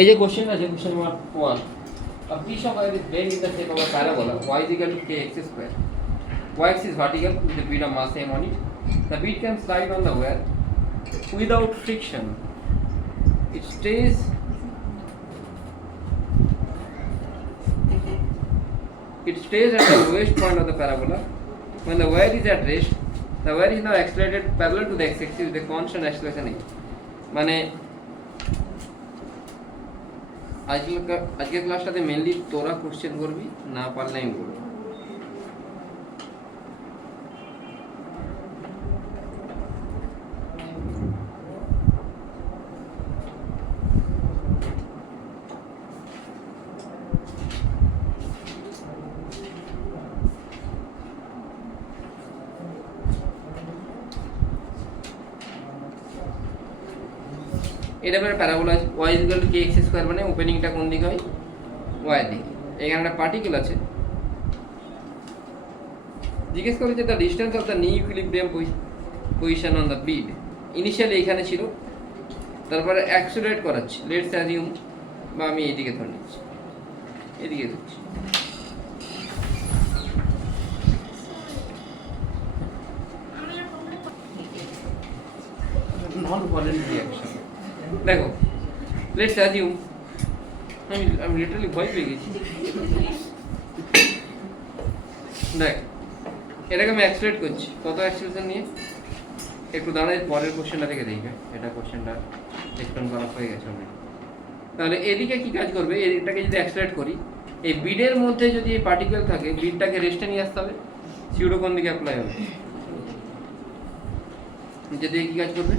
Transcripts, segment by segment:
এই যে কোশ্চেন আছে question number 1 a piece of wire is bent in the shape of a parabola y is equal to kx square y axis is vertical with the bead of mass m on it. The bead can slide on the wire without friction. It stays at the lowest point of the parabola. When the wire is at rest, the wire is now accelerated parallel to the x-axis with a constant acceleration a. মানে আজকের ক্লাসটাতে mainly তোরা question করবি, না পারলে আমি করবো। এটা মানে প্যারাবোলা আছে y = kx² মানে ওপেনিংটা কোন দিকে হয়, y এর দিকে। এখানে একটা পার্টিকেল আছে, জিজ্ঞেস করেছে the distance of the new equilibrium position on the bead. Initially এখানে ছিল, তারপরে অ্যাক্সিলারেট করাচ্ছি, লেটস অ্যাজিউম, বা আমি এইদিকে ধরে নিচ্ছি, এদিকে ধরছি। নন ভায়োলেন্ট রিঅ্যাকশন। দেখো লেটস অ্যাজিউম, আমি লিটারালি ভয় পেয়ে গেছি। দেখ এটাকে আমি অ্যাক্সিলারেট করছি, কত অ্যাক্সিলারেশন নিয়ে, একটু দাঁড়াই, পরের কোশ্চেনটা থেকে দেখবে। এটা কোশ্চেনটা এক্সপ্লেন করা হয়ে গেছে অলরেডি। তাহলে এদিকে কি কাজ করবে, এটাকে যদি অ্যাক্সিলারেট করি, এই বিডের মধ্যে যদি এই পার্টিকেল থাকে, বিডটাকে রেস্টে নিয়ে আসতে হবে, সিউডো কোন দিকে অ্যাপ্লাই হবে, নিচে দিকে কি কাজ করবে,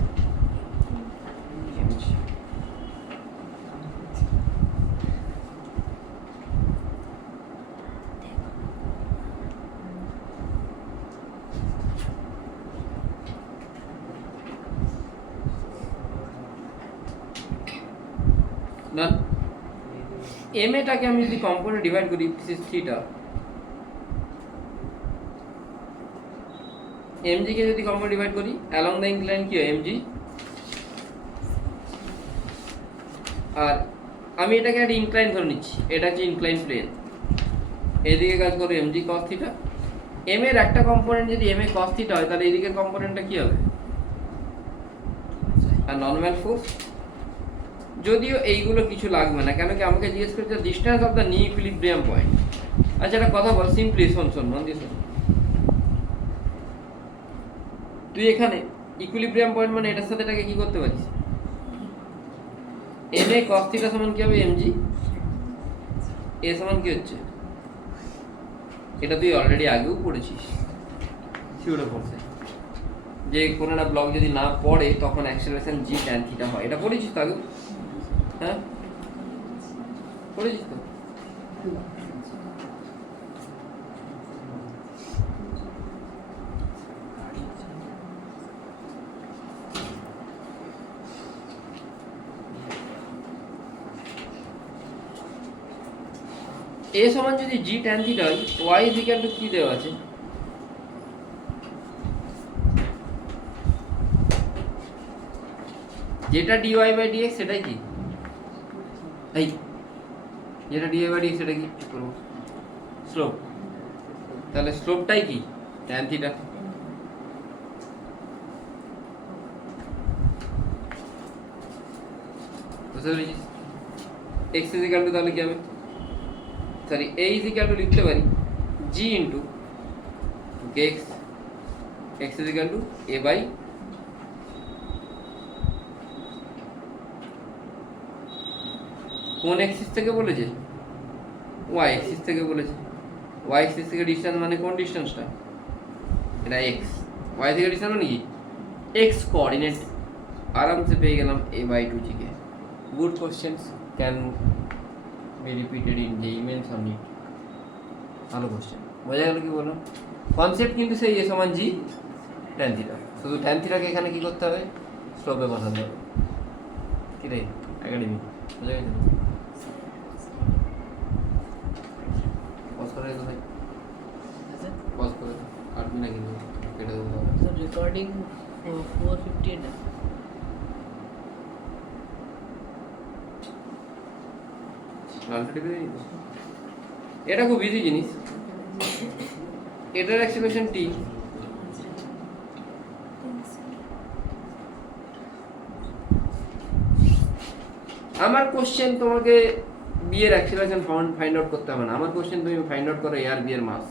এম এটাকে আমি যদি কম্পোনেন্ট ডিভাইড করি, দিস ইজ থিটা, এমজি কে যদি কম্পোনেন্ট ডিভাইড করি, অ্যালং দ্য ইনক্লাইন কি হয়, এমজি। আর আমি এটাকে একটা ইনক্লাইন ধরে নিচ্ছি, এটা হচ্ছে ইনক্লাইন প্লেন, এদিকে কাজ করে এমজি কস থিটা। এম এর একটা কম্পোনেন্ট যদি এম এ কস থিটা হয়, তাহলে এদিকের কম্পোনেন্টটা কি হবে, আর নর্মাল ফোর্স। যদিও এইগুলো কিছু লাগবে না, কেন কি আমাকে জিজ্ঞেস করছে distance of the new equilibrium point. আচ্ছা একটা কথা বল, সিম্পলি শোন মন দিয়ে শোন। তুই এখানে ইকুইলিব্রিয়াম পয়েন্ট মানে এটার সাথে এটাকে কি করতে পারিস, এম এ কস থিটা সমান কি হবে, এমজি। এ সমান কি হচ্ছে, এটা তুই অলরেডি আগেও পড়েছিস সিউডো ফোর্সে, যে কোনো একটা ব্লক যদি না পড়ে তখন অ্যাক্সেলারেশন জি ট্যান থিটা হয়। এটা পড়েছিস তো আগেও, হ্যাঁ পড়েছিস তো। এ সমান যদি জি ট্যান থিটা হয়, ওয়াই ইজ ইকুয়াল টু কি দেওয়া আছে, যেটা ডিওয়াই বাই ডিএক্স সেটাই কি, এই যেটা ডিওয়াই বাই ডিএক্স সেটা কি করবো, স্লোপ। তাহলে স্লোপটাই কি, ট্যান থিটা। বুঝতে পেরেছিস, এক্স ইজ ইকুয়াল টু তাহলে কি হবে, sorry A is equal to লিখতে পারি G into X, X is equal to A by কোন অ্যাক্সিস থেকে বলেছে, ওয়াই অ্যাক্সিস থেকে বলেছে। ওয়াই অ্যাক্সিস থেকে ডিস্টেন্স মানে কোন ডিস্টেন্সটা, এটা এক্স। ওয়াই থেকে ডিস্টেন্স মানে কি, এক্স কোঅর্ডিনেট। আরামসে পেয়ে গেলাম a by 2g কে। Good questions, can be repeated in JEE mains on it. ভালো কোশ্চেন, বোঝা গেল কি বললাম, কনসেপ্ট কিন্তু সেই এ সমান জি ট্যান থিটা। শুধু ট্যান থিটাকে এখানে কি করতে হবে, স্লোপে বসাতে হবে। কি রে একাডেমি, বোঝা গেছে? পজ করে তো ভাই, পজ করে কাটবি না কিন্তু, কেটে দেবো। রেকর্ডিং 458 লালটা টিপে দিই। এটা খুব ইজি জিনিস। এটার অ্যাক্সিলারেশন টি, আমার কোশ্চেন তোমাকে বি এর অ্যাক্সিলারেশন ফাইন্ড আউট করতে হবে না। আমার কোশ্চেন তুমি ফাইন্ড আউট করো এ আর বি এর মাস।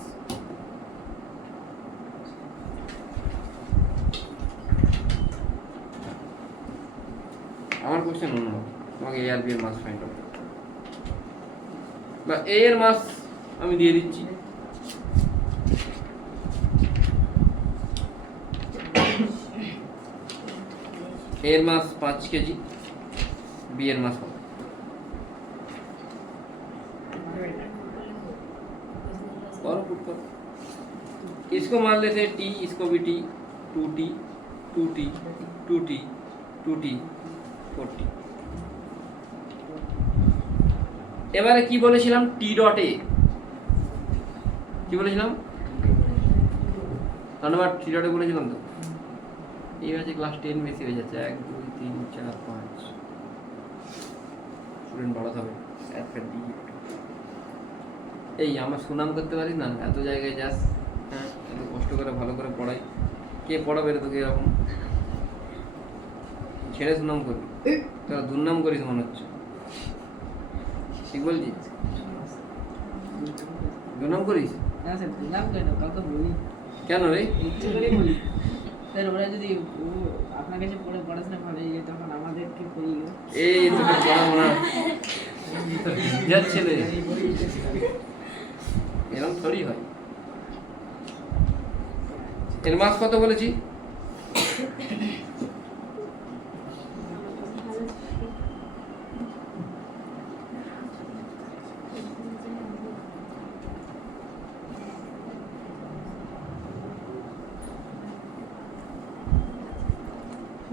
আমার কোশ্চেন অন্য, তোমাকে এ আর বি এর মাস ফাইন্ড আউট করতে হবে। বা এ এর মাস আমি দিয়ে দিচ্ছি, এর মাস 5 কেজি, बी এর মাস কত? और पुट करो, इसको मान लेते हैं टी, इसको भी T, 2t 2t 2t 2t 4t। এবারে কি বলেছিলাম, টি ডট এ কি বলেছিলাম, ধন্যবাদ, টি ডট এ বলেছিলাম তো। এই হচ্ছে ক্লাস 10 বেশি হয়ে যাচ্ছে, 1 2 3 4 5 স্টুডেন্ট বড় হবে। এই আমার সুনাম করতে পারিস না, এত জায়গায় যাস, হ্যাঁ এত কষ্ট করে ভালো করে পড়াই, কে পড়াবে রে তোকে এরকম? ছেড়ে সুনাম করবি, তোরা দুর্নাম করিস মনে হচ্ছে, ঠিক বলছি? দুর্নাম করিস কেন রে? ওরা যদি আপনার কাছে পড়ে পড়াশোনা ভালো হয়ে যায় তখন আমাদেরকে পড়িয়ে এই তোকে পড়াবো না যাচ্ছে রে, এরকম থোড়ি হয়। এর মাস কত বলেছি?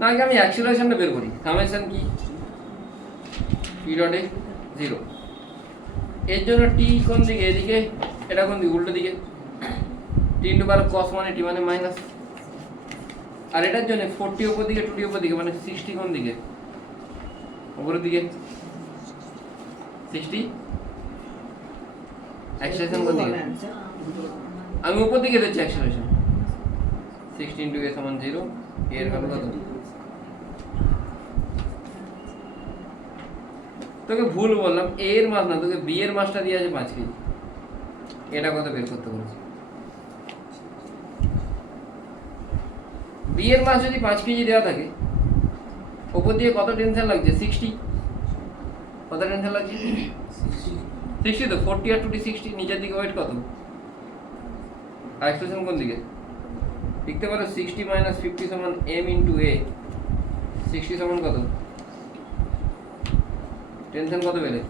না আগে আমি অ্যাক্সিলারেশনটা বের করি। সামেশন কি? টি ডট এ 0, এর জন্য টি কোন দিকে? এদিকে, এটা কোন দিকে? উল্টো দিকে। টি ইন্টু বার কস মানে টি মানে মাইনাস, আর এটার জন্য 40 উপর দিকে 2t উপর দিকে মানে 60 কোন দিকে? উপরের দিকে 60। অ্যাক্সিলারেশন কোন দিকে? আমি উপর দিকে দিচ্ছি অ্যাক্সিলারেশন। 60 ইন্টু a সমান 0, এর ভ্যালু কত? তোকে ভুল বললাম, এ এর মাস না, তোকে বি এর মাসটা দিয়ে আছে 5 কেজি। এটা কত বের করতে বলেছি? বি এর মাস যদি 5 কেজি দেওয়া থাকে, ওপর দিয়ে কত টেনশন লাগছে? 60। কত টেনশন লাগছে? 60 তো, 40 আর 2t 60, নিচের দিকে ওয়েট কত? আর এক্সপ্রেশন কোন দিকে? লিখতে পারো 60 মাইনাস 50 সমান m ইন্টু a। 60 সমান কত? টেনশন কত পেলে?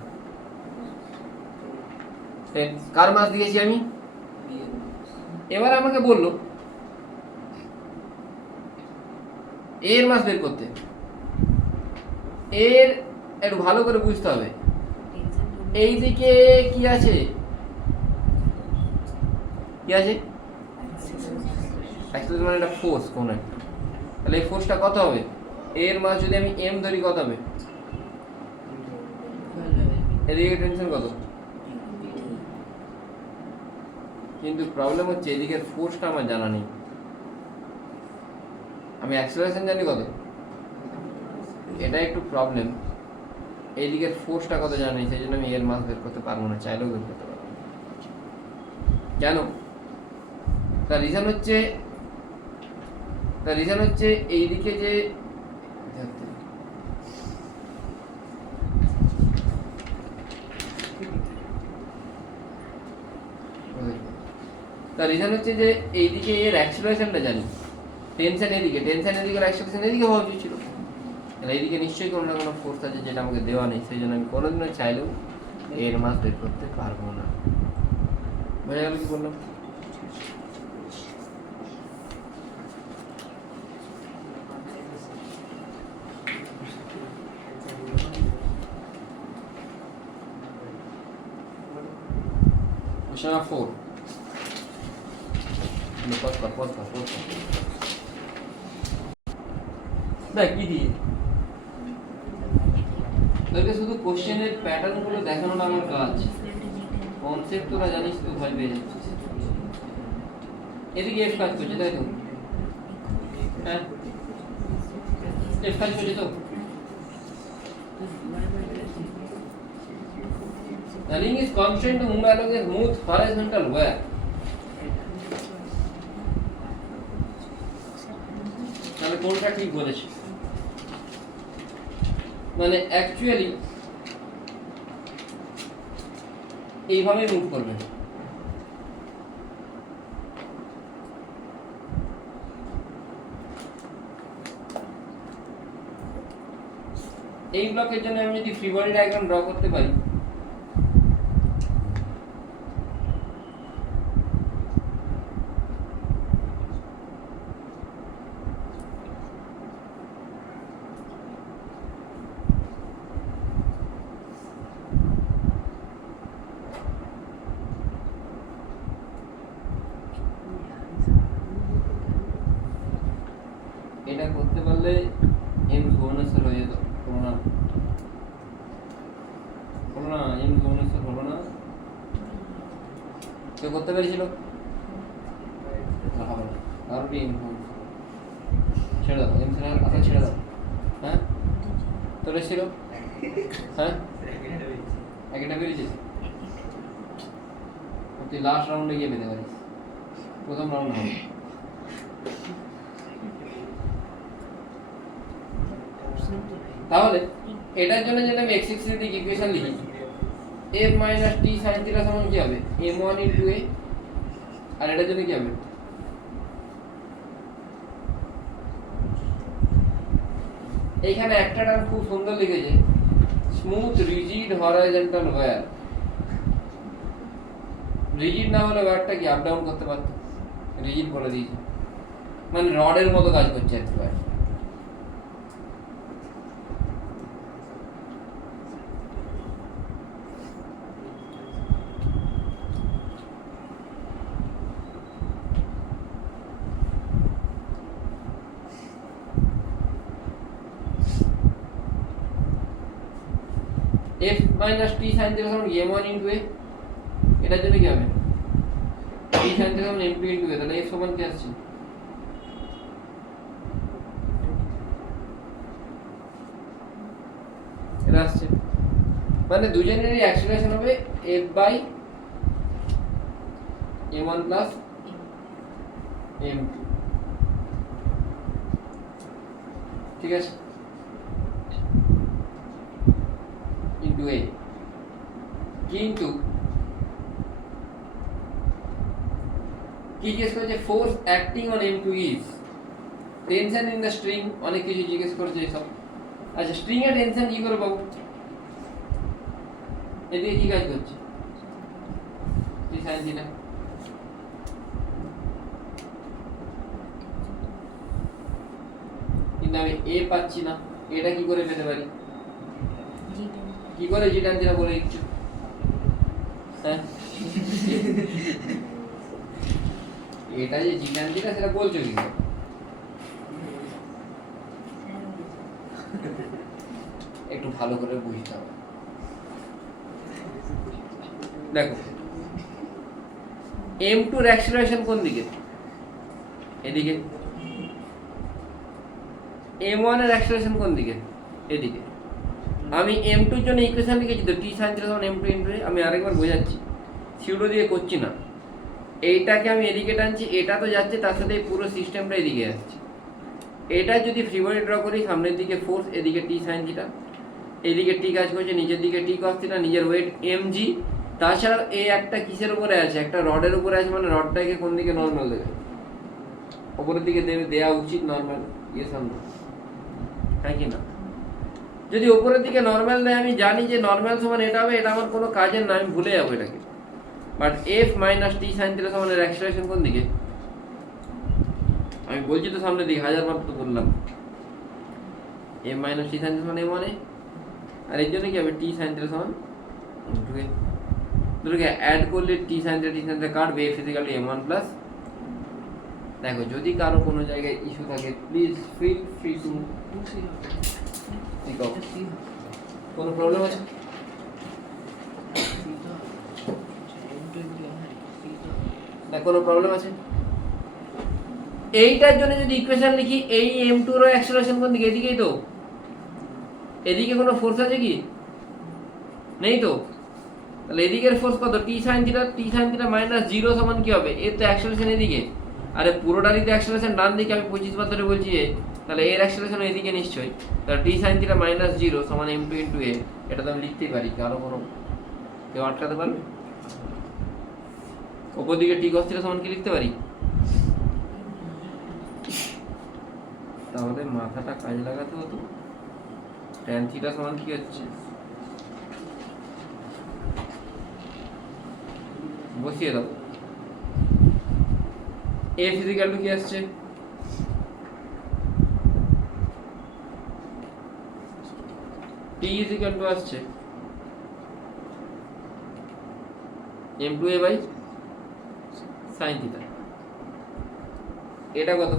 কার মাস দিয়েছি আমি? এবার আমাকে বললো এর মাস বের করতে। এর একটু ভালো করে বুঝতে হবে, এই দিকে কি আছে? কি আছে? অ্যাক্সিলারেশন মানে একটা ফোর্স কোন একটা, তাহলে এই ফোর্সটা কত হবে? এর মাস যদি আমি m ধরি কত হবে? এদিকে টেনশন কত? কিন্তু প্রবলেম হচ্ছে এদিকের ফোর্সটা আমার জানা নেই। আমি অ্যাক্সিলারেশন জানি কত, এটা একটু প্রবলেম। এইদিকের ফোর্সটা কত জানা নেই, সেই জন্য আমি এর মাস বের করতে পারবো না, চাইলেও বের করতে পারবো না। কেন? তার রিজন হচ্ছে এইদিকে যে তার রিজন হচ্ছে যে এইদিকে এর অ্যাক্সিলারেশনটা জানি, টেনশন এদিকে, টেনশন এদিকে, অ্যাক্সিলারেশন এদিকে হওয়া উচিত ছিল। তাহলে এইদিকে নিশ্চয়ই কোনো না কোনো ফোর্স আছে যেটা আমাকে দেওয়া নেই, সেই জন্য আমি কোনোদিনও চাইলেও এর মাস বের করতে পারবো না। বোঝা গেল কি বললাম? Question number 4. Pause. দেখ কি দিয়ে তোকে শুধু কোশ্চেনের প্যাটার্ন গুলো দেখানোটা আমার কাজ, কনসেপ্ট তোরা জানিস তো ভয় পেয়ে যাচ্ছিস। এদিকে এফ কাজ করছে তাই তো? হ্যাঁ এফ কাজ করছে তো? The ring is constrained to move along a smooth horizontal wire. তাহলে কোনটা ঠিক বলেছে? মানে অ্যাকচুয়ালি এইভাবে মুভ করবে। এই ব্লকের জন্য আমি যদি ফ্রি বডি ডায়াগ্রাম ড্র করতে পারি, এটা করতে পারলে এম ভুবনেশ্বর হয়ে যেত। হলো না এম ভুবনেশ্বর হলো না, কেউ করতে পেরেছিল? হবে না, আরো এম ভুবনেশ্বর ছেড়ে দাও, এম ছেড়ে আচ্ছা ছেড়ে দাও। হ্যাঁ তোর এসেছিল? হ্যাঁ একটা বেরিয়েছিস, তুই লাস্ট রাউন্ডে গিয়ে পেতে পারিস, প্রথম রাউন্ড হবে। তাহলে এটার জন্য যদি আমি x এর দিকে ইকুয়েশন লিখি, f - t sin θ সমান কি হবে? m1 * a, আর এটার জন্য কি হবে? এইখানে একটা টার্ম খুব সুন্দর লিখেছে, smooth rigid horizontal wire. Rigid না হলে ওয়্যারটা কি আপ ডাউন করতে পারতো? রিজিড করে দিয়েছে, মানে রডের মতো কাজ করছে আর কি। f - t sin θ সমান m1 * a, এটার জন্য কি হবে? t sin θ সমান m2 * a, তাহলে f সমান কি আসছে? এটা আসছে, মানে দুজনেরই অ্যাক্সিলারেশন হবে f/m1 + m2, ঠিক আছে, into a। কিন্তু কি জিজ্ঞেস করেছে? Force acting on m2 is tension in the string, অনেক কিছু জিজ্ঞেস করেছে এইসব। আচ্ছা স্ট্রিং এর টেনশন কি করে পাবো? এদিকে কি কাজ করছে? t sin θ, কিন্তু আমি a পাচ্ছি না, এটা কি করে পেতে পারি? কি করে জি tan θ বলে দিচ্ছি? হ্যাঁ এটা যে জি tan θ সেটা বলছো কি? একটু ভালো করে বুঝতে হবে। দেখো m2 এর অ্যাক্সিলারেশন কোন দিকে? এদিকে। m1 এর অ্যাক্সিলারেশন কোন দিকে? এদিকে। আমি m2 এর জন্য ইকুয়েশন লিখেছি তো, t sin θ সমান m2 * a। আমি আরেকবার বোঝাচ্ছি, সিউডো দিয়ে করছি না। এইটাকে আমি এদিকে টানছি, এটা তো যাচ্ছে, তার সাথে পুরো সিস্টেমটা এদিকে যাচ্ছে। এটা যদি ফ্রি বডি ড্র করি, সামনের দিকে ফোর্স, এদিকে t sin θ, এদিকে t কাজ করছে, নিচের দিকে t cos θ, নিজের ওয়েট mg। তাছাড়াও এই একটা কিসের উপরে আছে? একটা রডের উপরে আছে, মানে রডটাকে কোন দিকে নরমাল দেবে? উপরের দিকে দেওয়া উচিত নরমাল, ইয়েস অর নো? হ্যাঁ কি না? যদি উপরের দিকে নরমাল দেয়, আমি জানি যে নরমাল সমান এটা হবে, এটা আমার কোনো কাজের না, আমি ভুলে যাবো এটাকে। বাট f - t sin θ সমান এর অ্যাক্সিলারেশন কোন দিকে? আমি বলছি তো সামনের দিকে, হাজার বার তো বললাম। m - t sin θ সমান m1 a, আর এর জন্য কি হবে? t sin θ সমান m2 a। দুটোকে অ্যাড করলে t sin θ কাটবে, f = m1 + দেখো যদি কারো কোনো জায়গায় ইস্যু থাকে please feel free to speak out. কোনো প্রবলেম আছে? না কোনো প্রবলেম আছে? এইটার জন্য যদি ইকুয়েশন লিখি, এই m2 এর অ্যাক্সেলারেশন কোন দিকে? এদিকেই তো। এদিকে কোনো ফোর্স আছে কি? নেই তো। তাহলে এদিকের ফোর্স কত? t sin θ মাইনাস 0 সমান কি হবে? এর তো অ্যাক্সেলারেশন এদিকে, আরে পুরোটারই তো অ্যাক্সেলারেশন ডান দিকে। আমি 25 বার ধরে বলছি তাহলে এর অ্যাক্সেলারেশন এদিকে নিশ্চয়ই। তাহলে t sin θ মাইনাস 0 সমান m2 ইনটু a। এটা তো আমি লিখতেই পারি, কারো কোনো কেউ আটকাতে পারবে? ওপর দিকে t cos θ সমান কি লিখতে পারি? তাহলে মাথাটা কাজে লাগাতে হতো। tan θ সমান কি হচ্ছে? বসিয়ে দাও। f ইকুয়াল টু কি আসছে? t ইকুয়াল টু আসছে m2a বাই sin θ। এটা কত?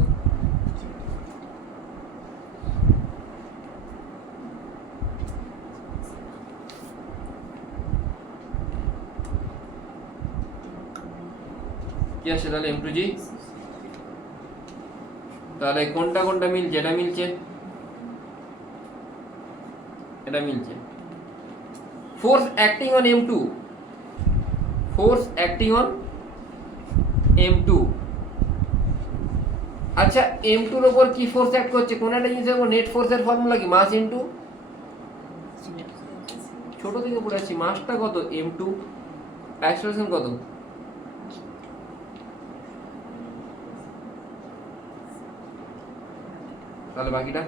কি আসছে তাহলে m2g? তাহলে কোনটা কোনটা মিলছে? এটা মিলছে, এটা মিলছে। Force acting on m2, force acting on m2। আচ্ছা m2 এর উপর কি ফোর্স অ্যাক্ট করছে? কোন একটা জিনিসের উপর নেট ফোর্সের ফর্মুলা কি? মাস ইনটু, ছোট থেকে পড়ে আসছি, মাসটা কত? m2, অ্যাক্সেলারেশন কত? তাহলে বাকিটা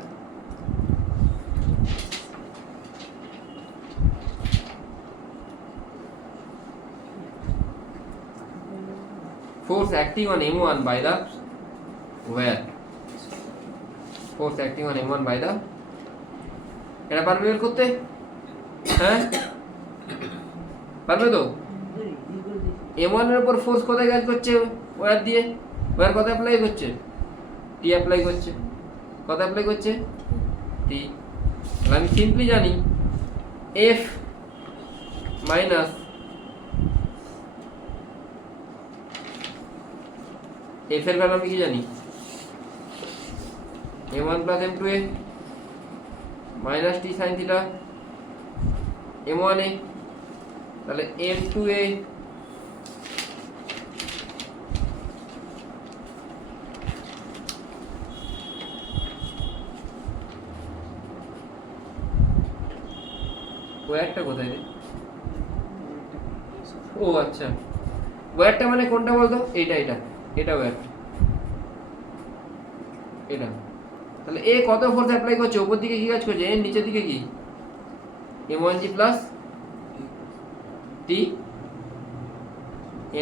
force acting on m1 by the where? Force acting on m1 by the, এটা পারবে বের করতে? হ্যাঁ পারবে তো? m1 এর উপর ফোর্স কোথায় কাজ করছে? ওয়্যার দিয়ে। ওয়্যার কত অ্যাপ্লাই করছে? t অ্যাপ্লাই করছে। কত অ্যাপ্লাই করছে? t। তাহলে আমি সিম্পলি জানি f মাইনাস f এর ভ্যালু আমি কি জানি? m1 plus m2a minus t sin θ m1a। তাহলে m2a ওয়্যারটা কোথায় রে? ও আচ্ছা, ওয়্যারটা মানে কোনটা বলতো? এইটা এটা এটা ওয়্যারটা, এটা। তাহলে এ কত ফোর্স অ্যাপ্লাই করছে? উপর দিকে কি কাজ করছে? এর নিচের দিকে কি? m1g plus t,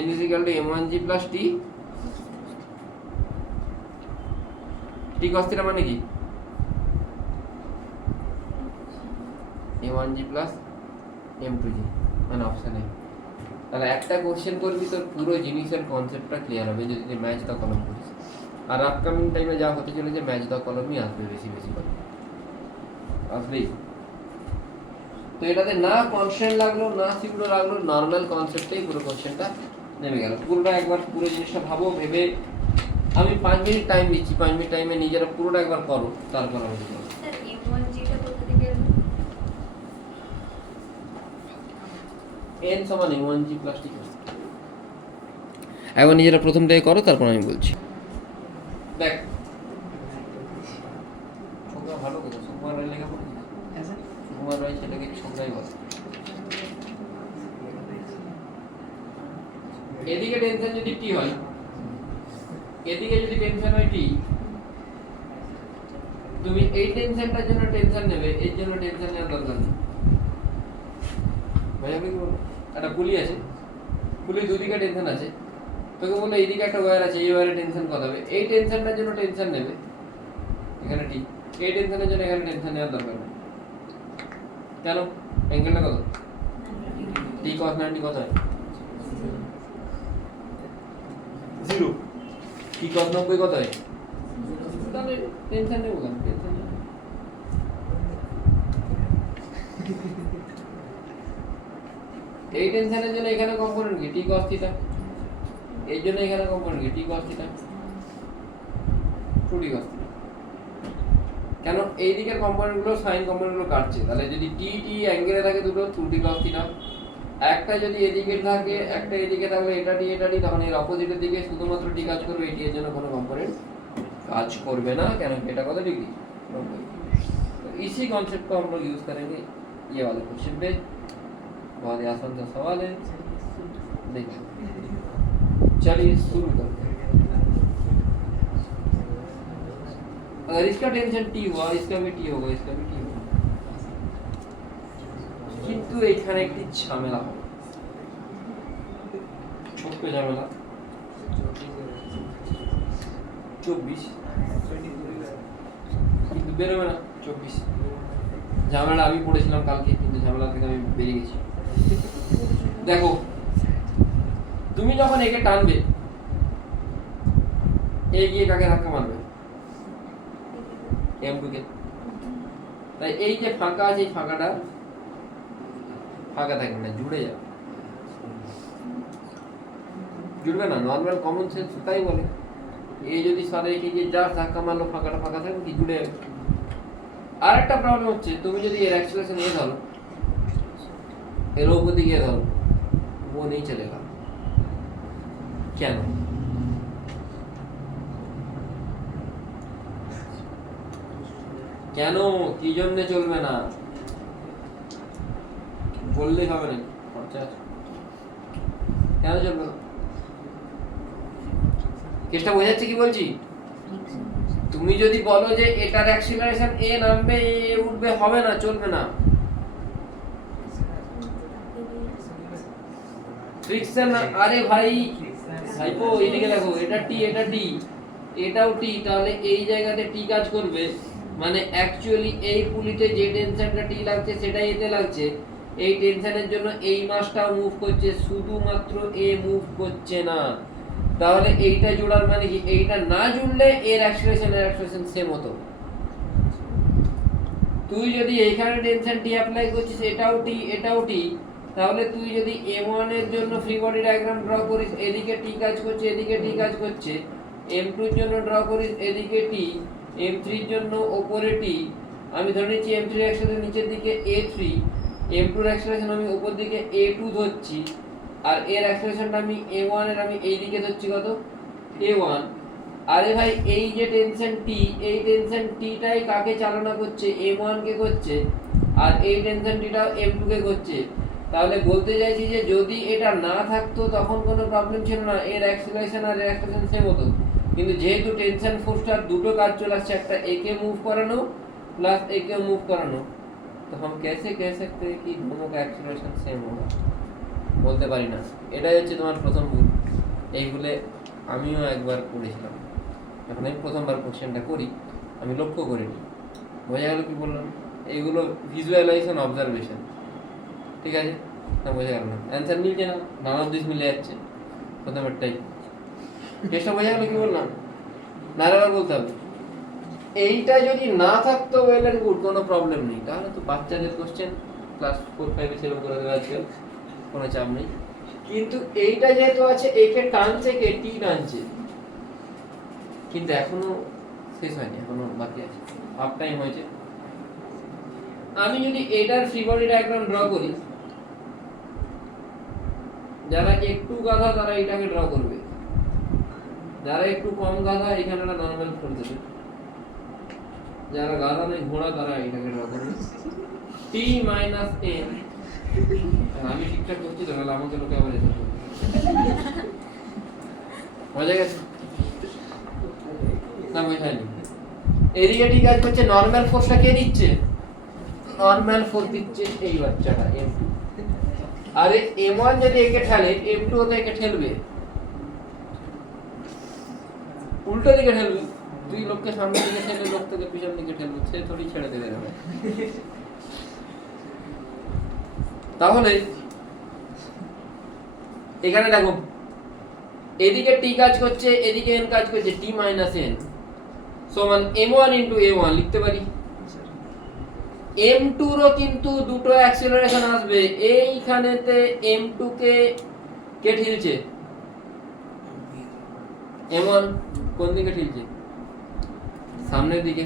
n is equal to m1g plus t, t cos θ মানে কি? m1g প্লাস m2g মানে অপশন এ। তাহলে একটা কোশ্চেন করবি, তোর পুরো জিনিসের কনসেপ্টটা ক্লিয়ার হবে যদি তুই ম্যাচ দ্য কলম করিস। আর আপকামিং টাইমে যা হতে চলেছে ম্যাচ দ্য কলমই আসবে বেশি বেশি করে, আসবেই। তো এটাতে না কনস্ট্যান্ট লাগলো না সিগুলো লাগলো, নর্মাল কনসেপ্টেই পুরো কোশ্চেনটা নেমে গেল। পুরোটা একবার পুরো জিনিসটা ভাবো, ভেবে আমি 5 মিনিট টাইম দিচ্ছি, 5 মিনিট টাইমে নিজেরা পুরোটা একবার করো, তারপর আমি বলবো। n সমান m1g প্লাস t। একবার নিজেরা প্রথম থেকে করো, তারপর আমি বলছি। দেখ ছোকরা ভালো কথা, সুকুমার রায় লেখা পড়েছিস? সুকুমার রায় ছেলেকে ছোকরাই বলে। এদিকে টেনশন যদি t হয়, এদিকে যদি টেনশন হয় t, তুমি এই টেনশনটার জন্য টেনশন নেবে, এর জন্য টেনশন নেওয়ার দরকার নেই। ভাই আমি কি বলবো, একটা পুলি আছে, পুলির দুদিকে টেনশন আছে, তোকে বললো এইদিকে একটা ওয়্যার আছে, এই ওয়্যারে টেনশন কত হবে? এই টেনশনটার জন্য টেনশন নেবে এখানে ঠিক, এই টেনশনের জন্য এখানে টেনশন নেওয়ার দরকার নেই। কেন? অ্যাঙ্গেলটা কত? t cos 90 কত হয়? 0। t cos 90 কত হয়? তাহলে টেনশন নেবো কেন? টেনশন এই টেনশনের জন্য এখানে কম্পোনেন্ট কি টি cos থিটা, এর জন্য এখানে কম্পোনেন্ট কি টি cos theta, 2t cos theta. কেন এই দিকের কম্পোনেন্ট গুলো সাইন কম্পোনেন্ট গুলো কাটছে, তাহলে যদি টি টি অ্যাঙ্গেলে থাকে দুটো 2t cos থিটা, একটা যদি এদিকে থাকে একটা এদিকে থাকলে এটা টি তখন এর অপোজিটের দিকে শুধুমাত্র টি কাজ করবে, এটি এর জন্য কোনো কম্পোনেন্ট কাজ করবে না। কেন এটা কত ডিগ্রি, 90। तो इसी कॉन्सेप्ट को हम लोग यूज करेंगे ये वाले क्वेश्चन पे। बहुत ही आसान सा सवाल है, देखिए चलिए शुरू करते हैं। अगर इसका टेंशन टी हुआ, इसका भी टी होगा, इसका भी टी होगा, কিন্তু এখানে একটি ঝামেলা হবে, ছোট্ট ঝামেলা। 24 কিন্তু বেরোবে না 24, ঝামেলা আমি পড়েছিলাম কালকে, কিন্তু ঝামেলা থেকে আমি বেরিয়ে গেছি। দেখো তুমি যখন একে টানবে, এগিয়ে কাকে ধাক্কা মারবে, M2 কে। তাই এই যে ফাঁকা আছে, এই ফাঁকাটা ফাঁকা থাকবে না, জুড়ে যাবে, জুড়বে না। নর্মাল কমন সেন্স তাই বলে, এই যদি সারে কি যে যার ধাক্কা মারলো ফাঁকাটা ফাঁকা থাকবে কি, জুড়ে যাবে। আর একটা প্রবলেম হচ্ছে, তুমি যদি এর অ্যাক্সেলারেশন এ ধরো, এর উপর দিকে ধরো, वो नहीं चलेगा। কেন? কেন কি জন্য চলবে না বললেই হবে না, খরচা আছে। কেন চলবে না? কেসটা বোঝাচ্ছে কি বলছি? তুমি যদি বলো যে এটার অ্যাক্সিলারেশন এ নামবে এ উঠবে, হবে না, চলবে না। ফ্রিকশন, আরে ভাই ভাইপো এইদিকে দেখো, এটা টি এটা টি এটাও টি, তাহলে এই জায়গাতে টি কাজ করবে, মানে অ্যাকচুয়ালি এই পুলিতে যে টেনশনটা টি লাগছে সেটাই এতে লাগছে। এই টেনশনের জন্য এই মাসটাও মুভ করছে, শুধুমাত্র এ মুভ করছে না। তাহলে এইটা জোড়ার মানে কি, এইটা না জুড়লে এর অ্যাক্সিলারেশন সেম হতো। তুই যদি এইখানে টেনশন টি অ্যাপ্লাই করছিস, এটাও টি এটাও টি, তাহলে তুই যদি M1 এর জন্য ফ্রি বডি ডায়াগ্রাম ড্র করিস, এদিকে টি কাজ করছে এদিকে টি কাজ করছে, M2 এর জন্য ড্র করিস এদিকে টি, M3 এর জন্য উপরে টি, আমি ধরে নিচ্ছি M3 এর অ্যাক্সিলারেশন নিচের দিকে A3, M2 এর অ্যাক্সিলারেশন আমি উপর দিকে A2 ধরছি, আর এর অ্যাক্সিলারেশনটা আমি A1 এর আমি এই দিকে ধরছি কত, A1। আরে ভাই এই যে টেনশন টি, এই টেনশন টিটাই কাকে চালনা করছে, M1 কে করছে, আর এই টেনশন টিটাও M2 কে করছে। তাহলে বলতে চাইছি যে যদি এটা না থাকতো তখন কোনো প্রবলেম ছিল না, এর অ্যাক্সিলারেশন আর এর অ্যাক্সিলারেশন সেম হতো। কিন্তু যেহেতু টেনশন ফোর্সটার দুটো কাজ চলে আসছে, একটা একে মুভ করানো প্লাস একে মুভ করানো, তো हम कैसे कह सकते हैं कि दोनों का एक्सीलरेशन सेम होगा? বলতে পারি না। এটাই হচ্ছে তোমার প্রথম ভুল। এই ভুলে আমিও একবার করেছিলাম, যখন আমি প্রথমবার কোশ্চেনটা করি আমি লক্ষ্য করিনি। বোঝা গেল কি বললাম? এইগুলো ভিজুয়ালাইজেশন অবজারভেশন, ঠিক আছে? না বোঝা গেল না, অ্যান্সার মিলছে না, নানা দিস মিলে যাচ্ছে প্রথমেরটাই। চেষ্টা বোঝা গেল কি বললাম? না আরেকবার বলতে হবে। এইটা যদি না থাকতো ওয়েল এন্ড গুড, কোনো প্রবলেম নেই, তাহলে তো বাচ্চাদের কোশ্চেন ক্লাস 4-5 এ সেরকম করে দেওয়া আজকাল, কোনো চাপ নেই। কিন্তু এইটা যেহেতু আছে, একে টানছে কে, টি টানছে, কিন্তু এখনো শেষ হয়নি, এখনো বাকি আছে, হাফ টাইম হয়েছে। আমি যদি এটার ফ্রি বডি ডায়াগ্রাম ড্র করি, যারা একটু গাধা তারা এটাকে ড্র করবে, যারা একটু কম গাধা এখানে একটা নরমাল করে দেবে, যারা গাধা নেই ঘোড়া তারা এটাকে ড্র করবে টি মাইনাস এন। আমি ঠিকঠাক করছি তো, নাহলে আমাকে লোকে আবার যেতে হবে। বোঝা গেছে না? বোঝায়নি। এদিকে ঠিক কাজ করছে, নর্মাল ফোর্সটা কে দিচ্ছে? নর্মাল ফোর্স দিচ্ছে এই বাচ্চাটা M2। আরে M1 যদি একে ঠেলে, M2 তো একে ঠেলবে, উল্টো দিকে ঠেলবে। তুই লোককে সামনে দিকে ঠেলে লোক তোকে পিছন দিকে ঠেলবে, সে থোড়ি ছেড়ে দেবে না। তাহলে এখানে দেখো, এদিকে টি কাজ করছে এদিকে এন কাজ করছে, টি মাইনাস এন সমান M1 ইন্টু A1 লিখতে পারি। M2 রও কিন্তু দুটো অ্যাক্সিলারেশন আসবে। এইখানেতে M2 কে কে ঠেলছে? M1 কোন দিকে ঠেলছে? সামনের দিকে।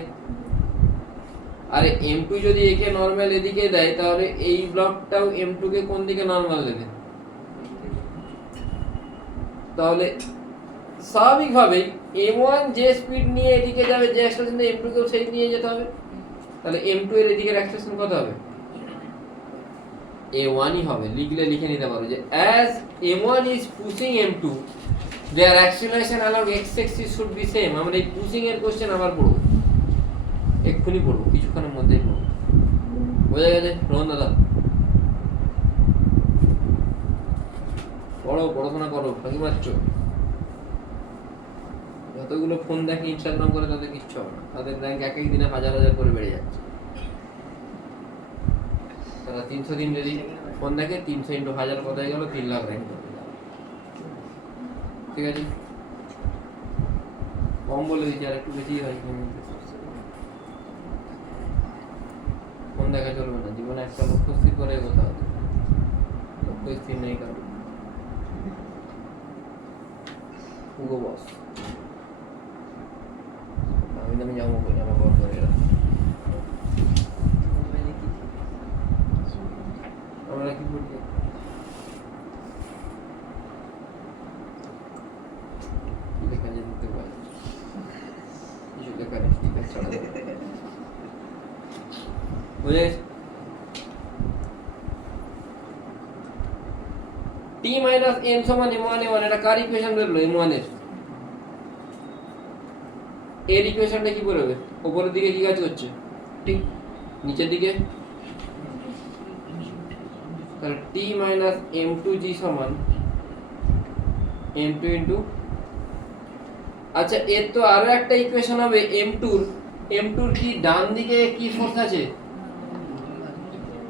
আরে M2 যদি একে নরমাল এদিকে দেয় তাহলে এই ব্লকটাও M2 কে কোন দিকে নরমাল দেবে? তাহলে স্বাভাবিকভাবে M1 যে স্পিড নিয়ে এদিকে যাবে, যে অ্যাক্সিলারেশন M2 কেও সেই নিয়ে যেতে হবে। তাহলে M2 এর এদিকের অ্যাক্সিলারেশন কত হবে? A1 ই হবে। লিখলে লিখে নিতে পারো যে as M1 is pushing M2 their acceleration along x-axis should be same। আমরা এই পুশিং এর কোশ্চেন আবার পড়ব, এক্ষুনি পড়ব, কিছুক্ষণের মধ্যেই পড়ব। বোঝা গেছে রোহন দাদা? পড়ো, পড়াশোনা করো, ফাঁকি মারছো। যতগুলো ফোন দেখে ইনস্টাগ্রাম করে তাদের কিচ্ছু হবে না, তাদের র্যাঙ্ক এক এক দিনে হাজার হাজার করে বেড়ে যাচ্ছে। তারা 300 দিন যদি ফোন দেখে 300 ইন্টু 1000 কত হয়ে গেল? 3 লাখ র্যাঙ্ক করবে। ঠিক আছে, কম বলে দিচ্ছি, আর একটু বেশি হয়। ফোন দেখা চলবে না, জীবনে একটা লক্ষ্য স্থির করে এগোতে হবে। লক্ষ্য স্থির নেই কারণ পুগো বস আমি দামি জামা কর করে এরা। আমরা কি করছি? লেখা যেতে পারে কিছু লেখা নেই, ঠিক আছে ছাড়া যাবে। বুঝে গেছে? t minus m সমান m1 a1, এটা কার ইকুয়েশন বেরলো? m1 এর। এর ইকুয়েশনটা কি বেরোবে? উপরের দিকে কি কাজ করছে? ঠিক নিচের দিকে। তাহলে t minus m2g সমান m2 ইনটু, আচ্ছা এর তো আরো একটা ইকুয়েশন হবে m2 কি ডান দিকে কি ফোর্স আছে?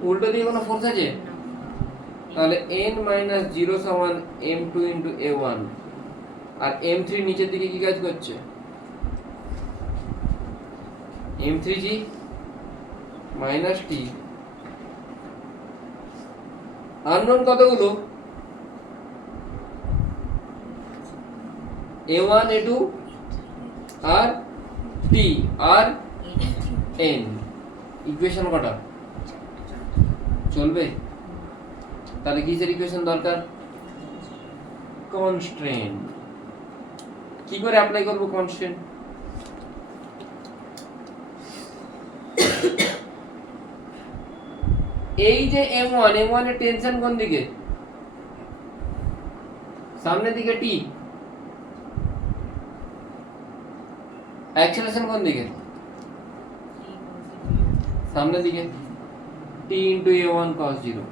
উল্টো দিকে কোনো ফোর্স আছে? তাহলে n minus 0 সমান m2 ইনটু a1, আর m3 নিচের দিকে কি কাজ করছে? m3g minus t। আননোন কতগুলো? a1 a2 আর t আর n। ইকুয়েশন কটা? চলবে? তাহলে কিসের ইকুয়েশন দরকার? কনস্ট্রেন্ট। কি করে অ্যাপ্লাই করব কনস্ট্রেন্ট? এই যে m1 এর টেনশন কোন দিকে? সামনের দিকে t। অ্যাক্সেলারেশন কোন দিকে? সামনের দিকে। t into a1 cos 0।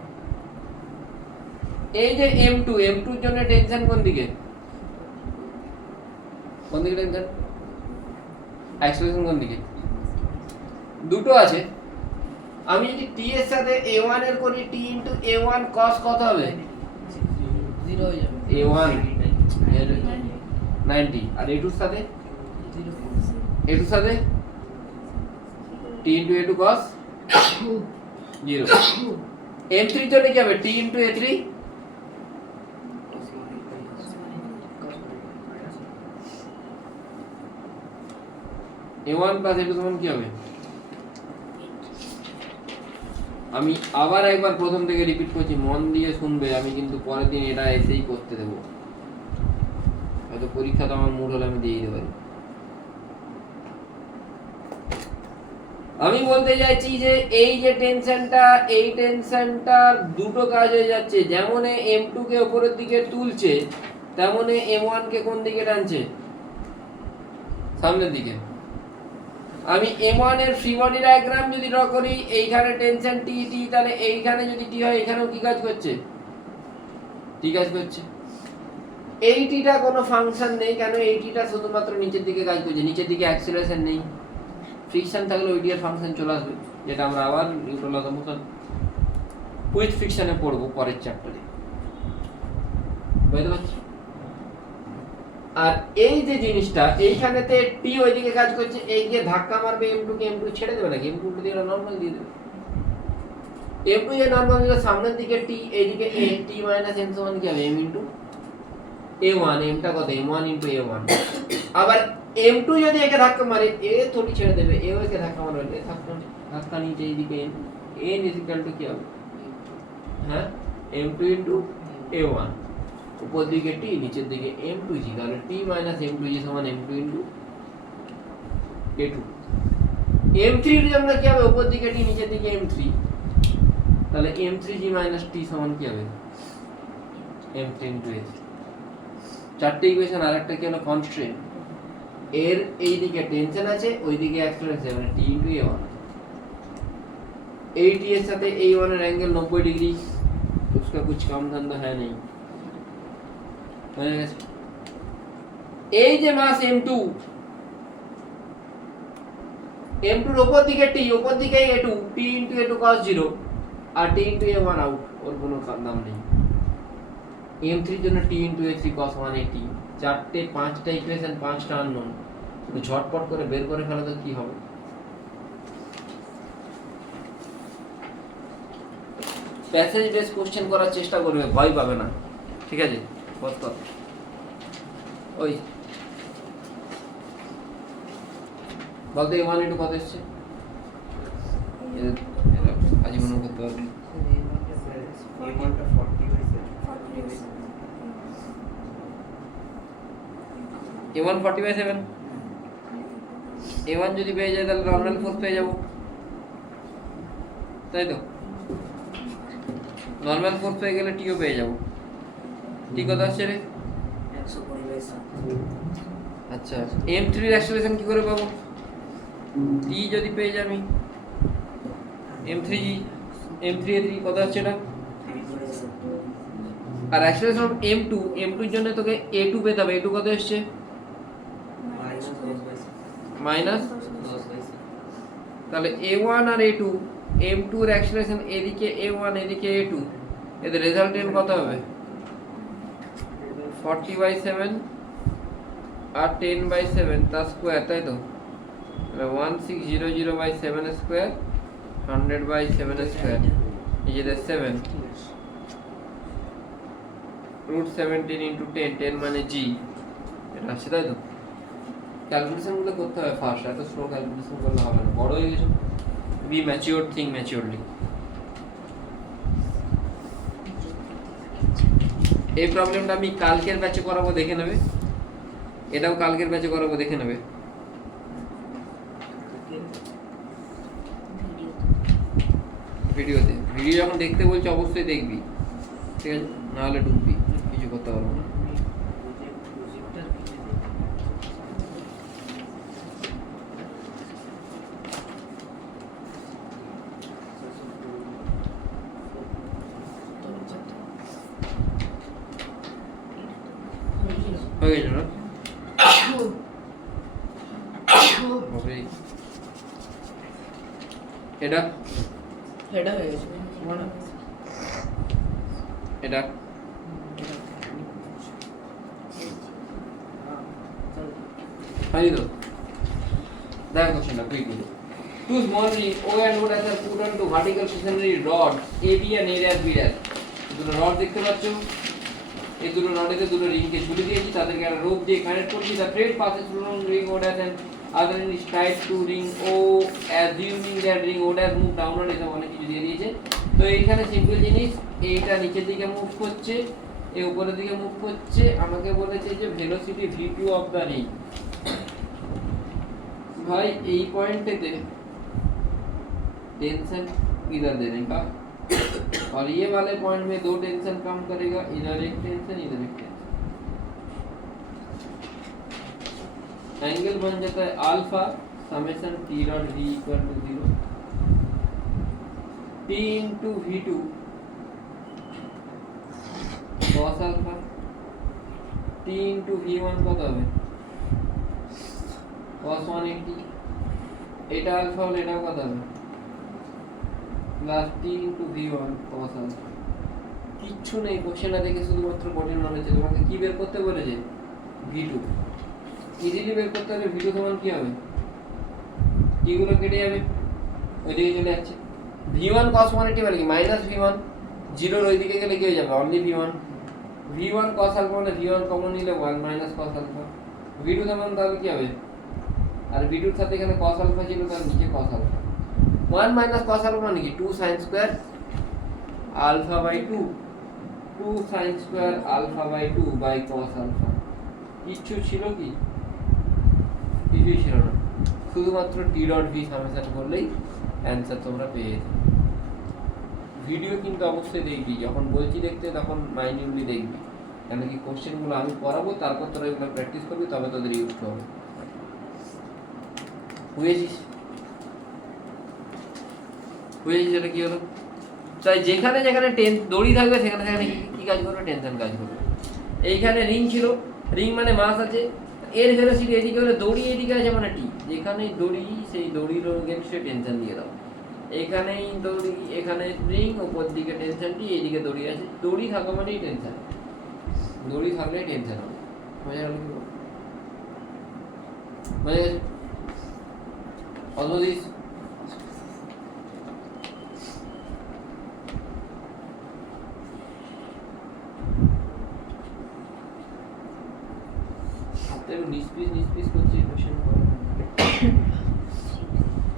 এই যে m2 এর জন্য টেনশন কোন দিকে? কোন দিকে টেনশন? অ্যাক্সেলারেশন কোন দিকে? দুটো আছে। আমি যদি t এর সাথে a1 এর করি, t ইনটু a1 cos কত হবে? 0 হয়ে যাবে। a1 90 আর a2 এর সাথে 0 t into a2 cos 0। m3 এর জন্য কি হবে? t into a3 a1 plus a2 সমান কি হবে? আমি আবার একবার প্রথম থেকে রিপিট করছি, মন দিয়ে শুনবে। আমি কিন্তু পরের দিন এটা এসেই করতে দেবো, হয়তো পরীক্ষাতে আমার মুড হলে আমি দিয়ে দিতে পারি। আমি বলতে চাইছি যে এই যে টেনশনটা, এই টেনশনটার দুটো কাজ হয়ে যাচ্ছে। যেমন m2 কে উপরের দিকে তুলছে, তেমন m1 কে কোন দিকে টানছে? সামনের দিকে। আমি m1 এর ফ্রি বডি ডায়াগ্রাম যদি ড্র করি, এইখানে টেনশন t, তাহলে এইখানে যদি t হয়, এখানেও কি কাজ করছে? t কাজ করছে। এই টিটা কোনো ফাংশন নেই, কেন? এই টিটা শুধুমাত্র নিচের দিকে কাজ করছে, নিচের দিকে অ্যাক্সিলারেশন নেই। ফ্রিকশন থাকলে ওই এর ফাংশন চলে আসবে, যেটা আমরা আবার নিউটনের মোশন উইথ ফ্রিকশনে পড়বো পরের চ্যাপ্টারে। বুঝতে পারছি? আর এই যে জিনিসটা, এইখানেতে টি ওইদিকে কাজ করছে, এই যে ধাক্কা মারবে m2 কে, m2 ছেড়ে দেবে নাকি? m2 দিয়ে নরমাল দিয়ে দেবে। m2 এর নরমাল যেটা সামনের দিকে t এইদিকে a t মাইনাস n সমান কি হবে m ইনটু a1 m টা কত m1 ইনটু a1 আবার m2 যদি একে ধাক্কা মারে a থোড়ি ছেড়ে দেবে a একে ধাক্কা মারবে ধাক্কা নিচে এইদিকে n ইজ ইকুয়াল টু কি হবে হ্যাঁ m2 ইনটু a1 উপর দিকে t নিচের দিকে m2g তাহলে t মাইনাস m2g সমান m2 ইনটু a2 m3 এর জন্য কি হবে উপর দিকে t নিচের দিকে m3 তাহলে m3g মাইনাস t সমান কি হবে m3 ইনটু a3 চারটি ইকুয়েশন আরেকটা কি হলো কনস্ট্রেন্ট এর এই দিকে টেনশন আছে ওইদিকে অ্যাক্সেলারেশন মানে t ইনটু a1 এই t এর সাথে a1 এর एंगल 90 डिग्री उसका कुछ काम धंधा है नहीं এই যে মাস m2 m2 এর উপর দিকে t উপর দিকে a2 t into a2 cos 0 আর t ইনটু a1 আউট ওর কোনো দাম নেই m3 এর জন্য t ইনটু a3 cos 180 চারটে পাঁচটা ইকুয়েশন পাঁচটা আননোন তুমি ঝটপট করে বের করে ফেলা তো কি হবে প্যাসেজ বেস কোশ্চেন করার চেষ্টা করবে ভয় পাবে না ঠিক আছে কত ওই বলতে a1 ইনটু কত এসেছে আজ মনে করতে পারবি a1টা 40 হয়েছে a1 40/7 a1 যদি পেয়ে যায় তাহলে নরমাল ফোর্স পেয়ে যাব তাই তো নরমাল ফোর্স পেয়ে গেলে টিও পেয়ে যাব ঠিক কথা আছে রে 120 আচ্ছা m3 এর অ্যাক্সেলারেশন কি করে পাবো t যদি পেয়ে যাই আমি m3g m3 এ 3 কত আছে এটা আর অ্যাক্সেলারেশন অফ m2 এর জন্য তোকে a2 পেতে হবে a2 কত আসছে মাইনাস তাহলে a1 আর a2 m2 এর অ্যাক্সেলারেশন এদিকে a1 এদিকে a2 এদের রেজাল্টেন্ট কত হবে 40/7 আর 10/7 তার স্কয়ার তাই তো 1600/7 স্কয়ার 100/7 স্কয়ার এই যে 7 √17 ইনটু 10 10 মানে g এটা আছে তাই তো ক্যালকুলেশন গুলো করতে হবে ফার্স্ট এত স্লো ক্যালকুলেশন করলে হবে না বড় হয়ে গেছে বি ম্যাচিউরড থিং ম্যাচিউরলি এই প্রবলেমটা আমি কালকের ব্যাচে করাবো দেখে নেবে এটাও কালকের ব্যাচে করাবো দেখে নেবে ভিডিওতে ভিডিও যখন দেখতে বলছি অবশ্যই দেখবি ঠিক আছে নাহলে ডুববি কিছু করতে পারবো না হয়ে গেছে না এটা এটা হয়ে গেছে এটা হয়নি তো দেখো কোশ্চেনটা quickly to small ring O and O dash are put onto vertical stationary rod AB and A dash B dash দুটো রড দেখতে পাচ্ছ এই দুটো রডেতে দুটো রিংকে ঝুলিয়ে দিয়েছি তাদেরকে একটা রোপ দিয়ে কানেক্ট করছি the thread passes through ring O dash and other end is tied to ring O assuming that ring O dash move downward এসব অনেক কিছু দিয়ে দিয়েছে তো এইখানে সিম্পল জিনিস এইটা নিচের দিকে মুভ করছে এই উপরের দিকে মুভ করছে আমাকে বলেছে যে velocity v2 of the ring भाई এই पॉइंट पे टेंशन इधर देने का और ये वाले पॉइंट में दो टेंशन कम करेगा इधर एक टेंशन इधर एक टेंशन एंगल बन जाता है alpha summation t dot v equal to 0 t into v2 cos alpha t into v1 কত হবে cos 180 এটা আলফা হলে এটাও কত হবে plus t into v1 cos alpha কিচ্ছু নেই কোশ্চেনটা দেখে শুধুমাত্র কঠিন মনে হচ্ছে তোমাকে কি বের করতে বলেছে v2 ইজিলি বের করতে হবে v2 সমান কি হবে t গুলো কেটে যাবে ওইদিকে চলে যাচ্ছে v1 cos 180 মানে কি মাইনাস v1, জিরোর ওইদিকে গেলে কি হয়ে যাবে only v1, v1 cos alpha মানে v1 কমন নিলে 1 মাইনাস cos আলফা, v2 তেমন তাহলে কি হবে, আর v2 এর সাথে এখানে cos আলফা ছিল তার নিচে cos alpha, 1 minus cos alpha মানে কি 2 sin square alpha by 2, 2 sin square alpha by 2 by cos alpha. কিচ্ছু ছিল কি, কিছুই ছিল না, শুধুমাত্র টি ডট ভি সামেশন করলেই অ্যান্সার তোমরা পেয়ে যেতে। ভিডিও কিন্তু অবশ্যই দেখবি, যখন বলছি দেখতে তখন মাইনিউটলি দেখবি, কেন কি কোশ্চেনগুলো আমি পড়াবো, তারপর তোরা এগুলো প্র্যাকটিস করবি, তবে তোদের ইউজ হবে। বুঝেছিস এটা কি হলো? তাই যেখানে যেখানে দড়ি থাকবে সেখানে সেখানে কি কাজ করবে, টেনশন কাজ করবে। এইখানে রিং ছিল, রিং মানে মাস আছে, এর ভেলোসিটি এদিকে হলে দড়ি এদিকে আছে মানে টি, যেখানেই দড়ি সেই দড়ির এগেনস্টে টেনশন দিয়ে দাও। এখানেই দড়ি, এখানে রিং, উপর দিকে টেনশন টি, এইদিকে দড়ি আছে, দড়ি থাকা মানেই টেনশন, দড়ি থাকলেই টেনশন হবে। বোঝা গেল কি? বোঝা গেছে? অদ্ভুত। নিষ্পিস করছি কোশ্চেন করে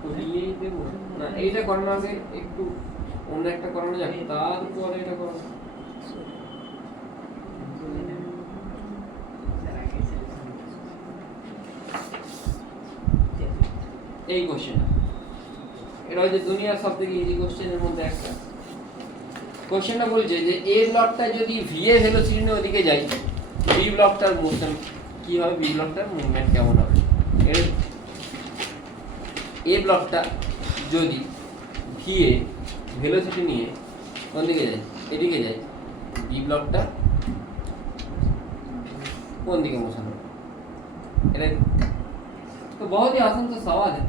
তো দিয়েই দেব না, এইটা করানো আগে একটু অন্য একটা করানো যাক, তারপরে এটা করো। এই কোশ্চেন এটা হচ্ছে দুনিয়ার সবথেকে ইজি কোশ্চেনের মধ্যে একটা। কোশ্চেনটা বলছে যে এ ব্লকটা যদি ভি এ ভেলোসিটি নিয়ে ওদিকে যায়, বি ব্লকটার মোশন কি হবে, বি ব্লকটার মুভমেন্ট কেমন হবে। এর এ ব্লকটা যদি ভি এ ভেলোসিটি নিয়ে কোন দিকে যায়, এদিকে যায়, বি ব্লকটা কোন দিকে মোশন হবে। এটা तो बहुत ही आसान सा सवाल है,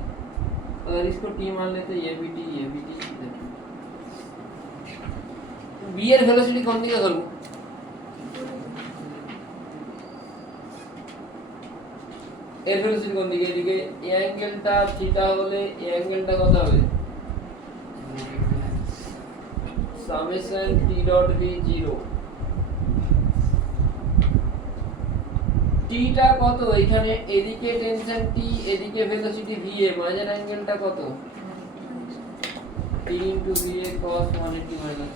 अगर इसको टी मान लेते ये भी टी बी এর ভেলোসিটি কোন দিকে ধরবো, এর ভেলোসিটি কোন দিকে, এদিকে। এই অ্যাঙ্গেলটা থিটা হলে এই অ্যাঙ্গেলটা কত হবে, সামেশন টি ডট ভি 0, টিটা কত, এখানে এদিকে টেনশন টি, এদিকে ভেলোসিটি ভি এ, মাঝের অ্যাঙ্গেলটা কত, T into V A cos 180 minus,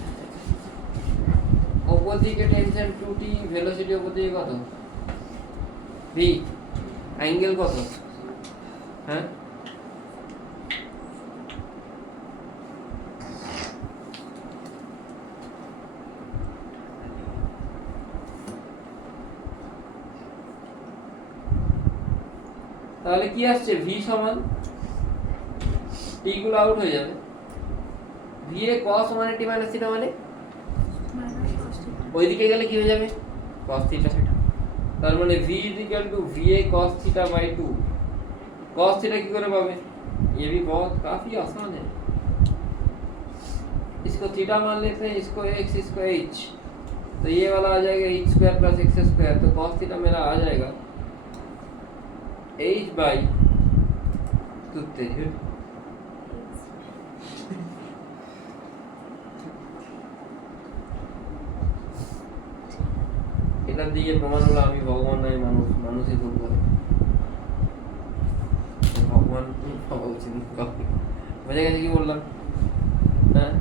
উপর দিকে টেনশন 2t, ভেলোসিটি উপর দিকে কত ভি, অ্যাঙ্গেল কত, হ্যাঁ তাহলে কি আসছে, ভি সমান টি গুলো আউট হয়ে যাবে, V A cos 180 minus theta মানে ওইদিকে গেলে কি হয়ে যাবে, cos থিটা। তার মানে v equal to va cos theta by 2, cos theta की करे पावे, ये भी बहुत काफी आसान है। इसको थीटा मान लेते हैं, इसको x, इसको h, तो ये वाला आ जाएगा h square plus x square, तो cos थीटा मेरा आ जाएगा h बाई 2। এটা দিয়ে প্রমাণ হলো আমি ভগবান নয় মানুষ, মানুষই ভুল করে, ভগবান হওয়া উচিত না। বোঝা গেছে কি বললাম, হ্যাঁ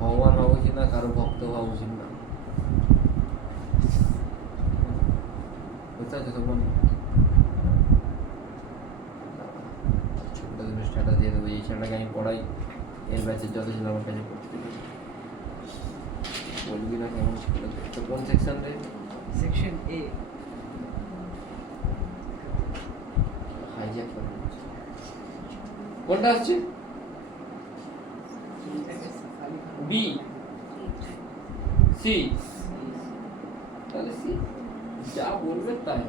ভগবান হওয়া উচিত না, কারো ভক্ত হওয়া উচিত না, বুঝতে পারছো তো বোন? ছোটটা দিনে স্ট্যাটাস দিয়ে দেবো, এই ছেলেটাকে আমি পড়াই, এর ব্যাচের যত ছিল আমার কাছে পড়তে বলবি না কেমন ছিল। তো কোন সেকশন রে, সেকশন এ, হাইজ্যাক করে কোনটা আসছে, বি সি, তাহলে সি যা বলবে তাই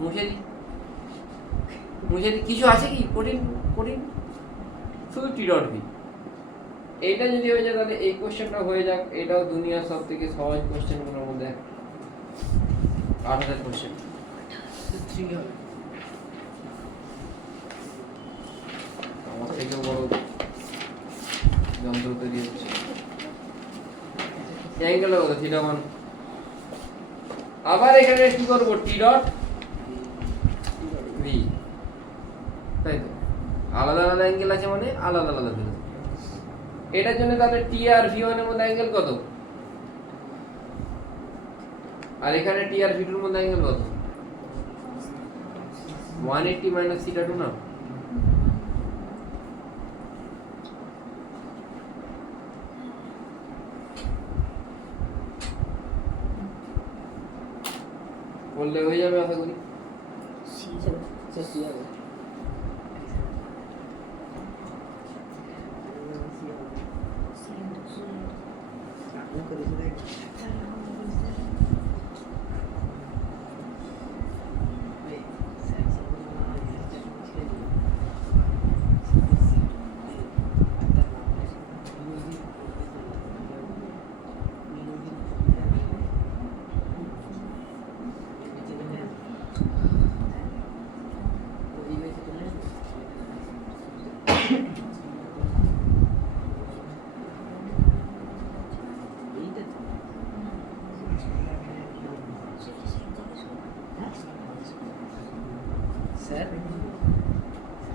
মুছে দি, কিছু আছে কি কঠিন কঠিন, শুধু টি ডট ভি। এইটা যদি হয়ে যায় তাহলে এই কোশ্চেনটা হয়ে যাক, এটাও দুনিয়ার সব থেকে সহজ কোশ্চেনগুলোর মধ্যে 8,000 কোশ্চেন। আমার থেকে বড় যন্ত্র তৈরি হচ্ছে। অ্যাঙ্গেলটা কত থিটা 1। আবার এখানে কি করব টি ডট ভি, তাই তো আলাদা আলাদা অ্যাঙ্গেল আছে মানে আলাদা আলাদা ভ্যালু। এটার জন্য তাহলে টি আর ভি ওয়ান এর মধ্যে অ্যাঙ্গেল কত, আর এখানে টি আর ভি টু এর মধ্যে অ্যাঙ্গেল কত? 180 মাইনাস থিটা 2 না? বললে হয়ে যাবে আশা করি।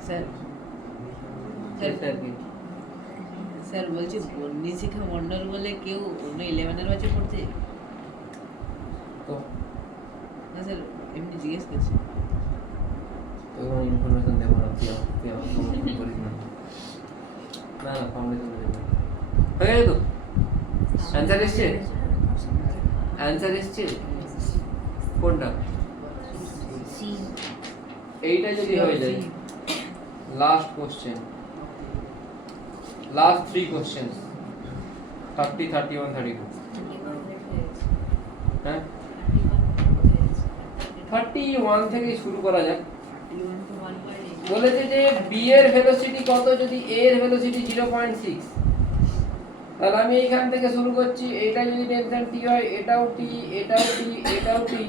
স্যার স্যার স্যার কি স্যার বলছি বন্যিশিখা মন্ডল বলে কেউ অন্য 11-এর ব্যাচে পড়ছে? তো না স্যার এমনি জিজ্ঞেস করছি। তো ইনফরমেশন দেবো না, তুই আমার ফোন করিস না। না না ফাউন্ডেশন দেবো হয়ে গেছে তো? অ্যান্সার এসছে? অ্যান্সার এসছে কোনটা? এইটা যদি হয়ে যায় লাস্ট কোশ্চেন, লাস্ট 3 কোশ্চেনস 30 31 32। হ্যাঁ 31 থেকে শুরু করা যাক। বলেছে যে বি এর ভেলোসিটি কত যদি এ এর ভেলোসিটি 0.6, তাহলে আমি এইখান থেকে শুরু করছি। এটা যদি টেনশন টি হয়, এটাও টি, এটাও টি, এটাও টি,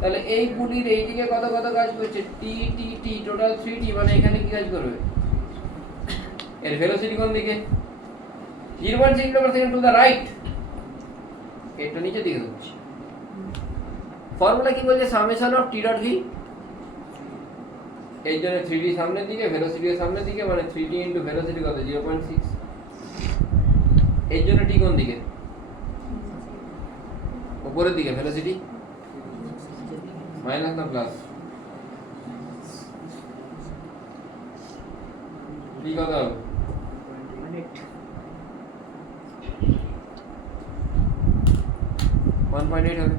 তাহলে এই পুলির এইদিকে কত কত কাজ করছে টি টি টি, টোটাল 3 টি, মানে এখানে কি কাজ করবে? এর ভেলোসিটি কোন দিকে? 0.6 metre per second to the right. এটা নিচে দিকে হচ্ছে। ফর্মুলা কি বলছে? Summation of T dot V. এই জন্য 3d সামনের দিকে, ভেলোসিটি সামনের দিকে, মানে 3d ইনটু ভেলোসিটি কত? 0.6। এই জন্য টি কোন দিকে? উপরের দিকে। ভেলোসিটি মাইনাস না প্লাস? টি কত হবে? 1.8 হবে।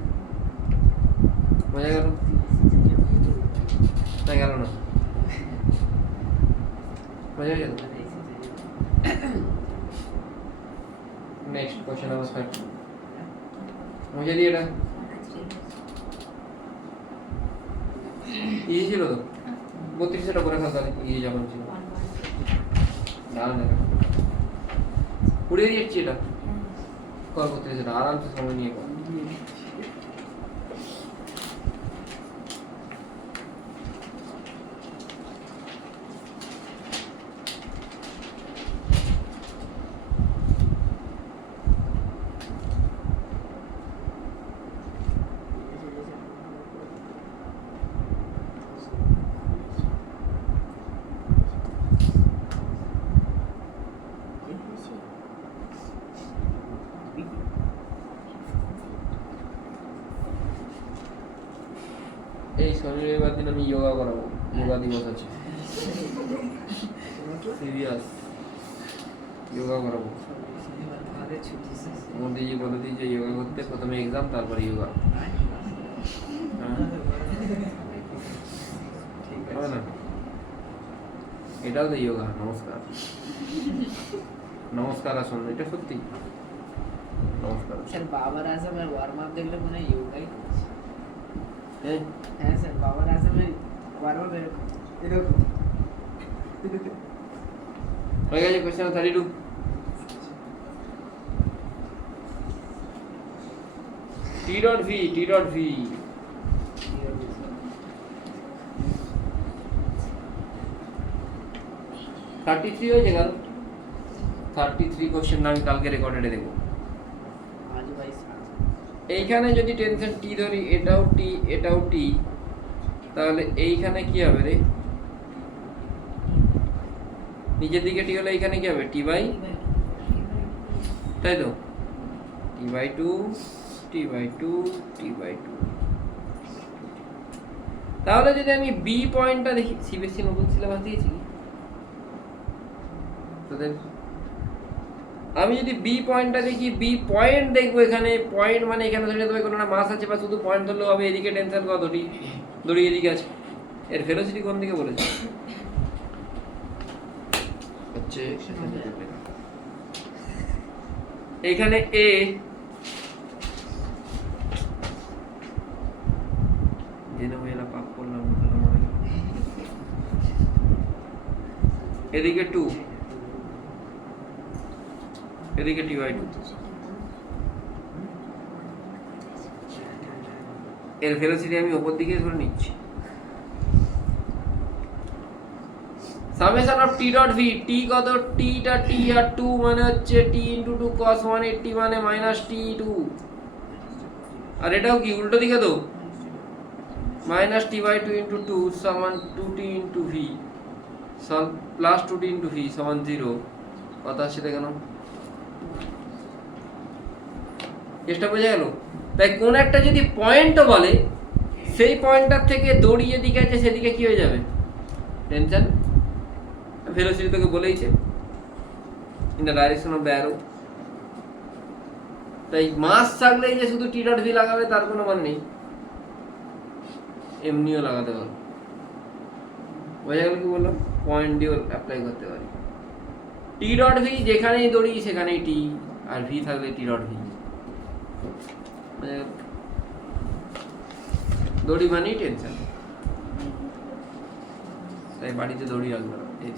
বোঝা গেল না? গেল না? বোঝা গেল? নেক্সট কোশ্চেন নাম্বার 30 মুঝে দিয়ে এটা ইজি ছিল তো? 32টা করে ফেলতে হবে ইজি যখন ছিল। না না উড়িয়ে দিচ্ছি এটা। কর 32টা আরামসে সময় নিয়ে কর। এই শনি রবিবার দিন আমি যোগা করাবো, যোগা দিবস আছে। সিরিয়াস যোগা করাবো। মোদিজি বলে দিয়েছে যোগা করতে, প্রথমে এক্সাম তারপরে যোগা। হবে না? এটাও তো যোগা। নমস্কার নমস্কার আসুন, এটা সত্যি নমস্কার। স্যার বাবার আসামের ওয়ার্ম আপ দেখলে মনে হয় যোগাই করছে। হ্যাঁ হ্যাঁ স্যার বাবার আসামের ওয়ার্ম আপ এরকম হয়ে গেছে কোশ্চেন 32। টি ডট ভি, টি ডট ভি 33 হয়েছে কেন? 33 কোশ্চেন আমি কালকে রেকর্ডে দেবো। আজ ভাই এইখানে যদি টেনশন টি ধরি, এটাও টি এটাও টি, তাহলে এইখানে কি হবে রে? নিচের দিকে টি হলে এইখানে কি হবে? টি বাই, তাই তো, T by two, T by two, T by two. তাহলে যদি আমি বি পয়েন্টটা দেখি, সিবিএসসি নতুন সিলেবাস দিয়েছি কি তোদের? আমি যদি বি পয়েন্টটা দেখি, বি পয়েন্ট দেখবো, এখানে পয়েন্ট মানে এখানে ধরে তবে কোনো না মাস আছে বা শুধু পয়েন্ট ধরলেও হবে। এদিকে টেনশন কতটি দড়ি এদিকে আছে, এর ভেলোসিটি কোন দিকে বলেছে? হচ্ছে এখানে এ, জেনে মেলা পাক করলাম, এদিকে টু, এদিকে টি বাই টু, এর ভেলোসিটি আমি উপর দিকে ধরে নিচ্ছি। Summation of T dot V, T কত? টিটা টি আর 2 মানে হচ্ছে টি ইনটু 2 cos 180 মানে মাইনাস টি 2, আর এটাও কি উল্টো দিকে তো, মাইনাস টি বাই 2 ইনটু 2 সমান 2t into V plus 2t into V সমান 0। কথা আসছে কেন? চেষ্টা বোঝা গেল? তাই কোন একটা যদি পয়েন্টও বলে, সেই পয়েন্টটার থেকে দড়ি যেদিকে আছে সেদিকে কি হয়ে যাবে? টেনশন। ভেলোসিটি তোকে বলেইছে, in the direction of the arrow. তাই মাস থাকলেই যে শুধু টি ডট ভি লাগাবে তার কোনো মানে নেই, এমনিও লাগাতে পারো। বোঝা গেল কি বললাম? পয়েন্ট দিয়েও অ্যাপ্লাই করতে পারি। টি ডট ভি যেখানেই দড়ি সেখানেই টি, আর ভি থাকলে টি ডট ভি। দড়ি মানেই টেনশন, তাই বাড়িতে দড়ি রাখবে না। এই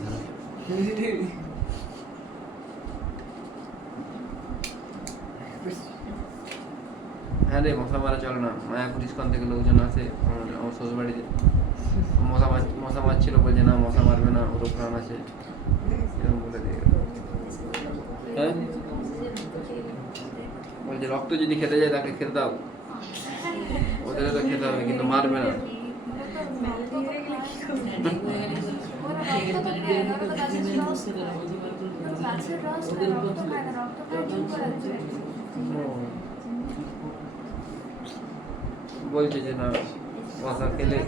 হ্যাঁ রে, মশা মারা চলে না। মায়াপুর ইস্কন থেকে লোকজন আছে আমার শ্বশুর বাড়িতে, মশা মারছিল, বলছে না মশা মারবে না, ওর প্রাণ আছে, এরকম বলে দিয়ে গেল। হ্যাঁ, বলছে রক্ত যদি খেতে যায় তাকে খেতে দাও, ওদের তো খেতে হবে কিন্তু মারবে না। বলছে যে না মশা খেলে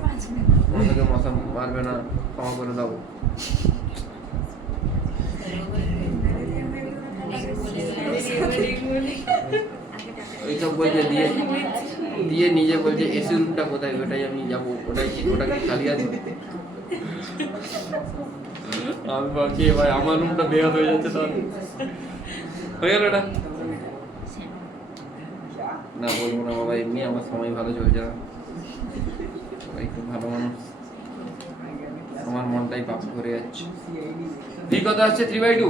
মশাকে মশা মারবে না, ক্ষমা করে দাও। ওইসব বলছে, দিয়ে দিয়ে নিজে বলছে এসি রুমটা কোথায়, ওটাই আমি যাবো, ওটাকে খালি আছে। আমি ভাবছি ভাই আমার রুমটা বেহাত হয়ে যাচ্ছে, তাহলে হয়ে গেল এটা। না বলবো না বাবা, এমনি আমার সময় ভালো চলছে না, সবাই খুব ভালো মানুষ, আমার মনটাই পাপ করে যাচ্ছে। ঠিক কথা হচ্ছে 3/2।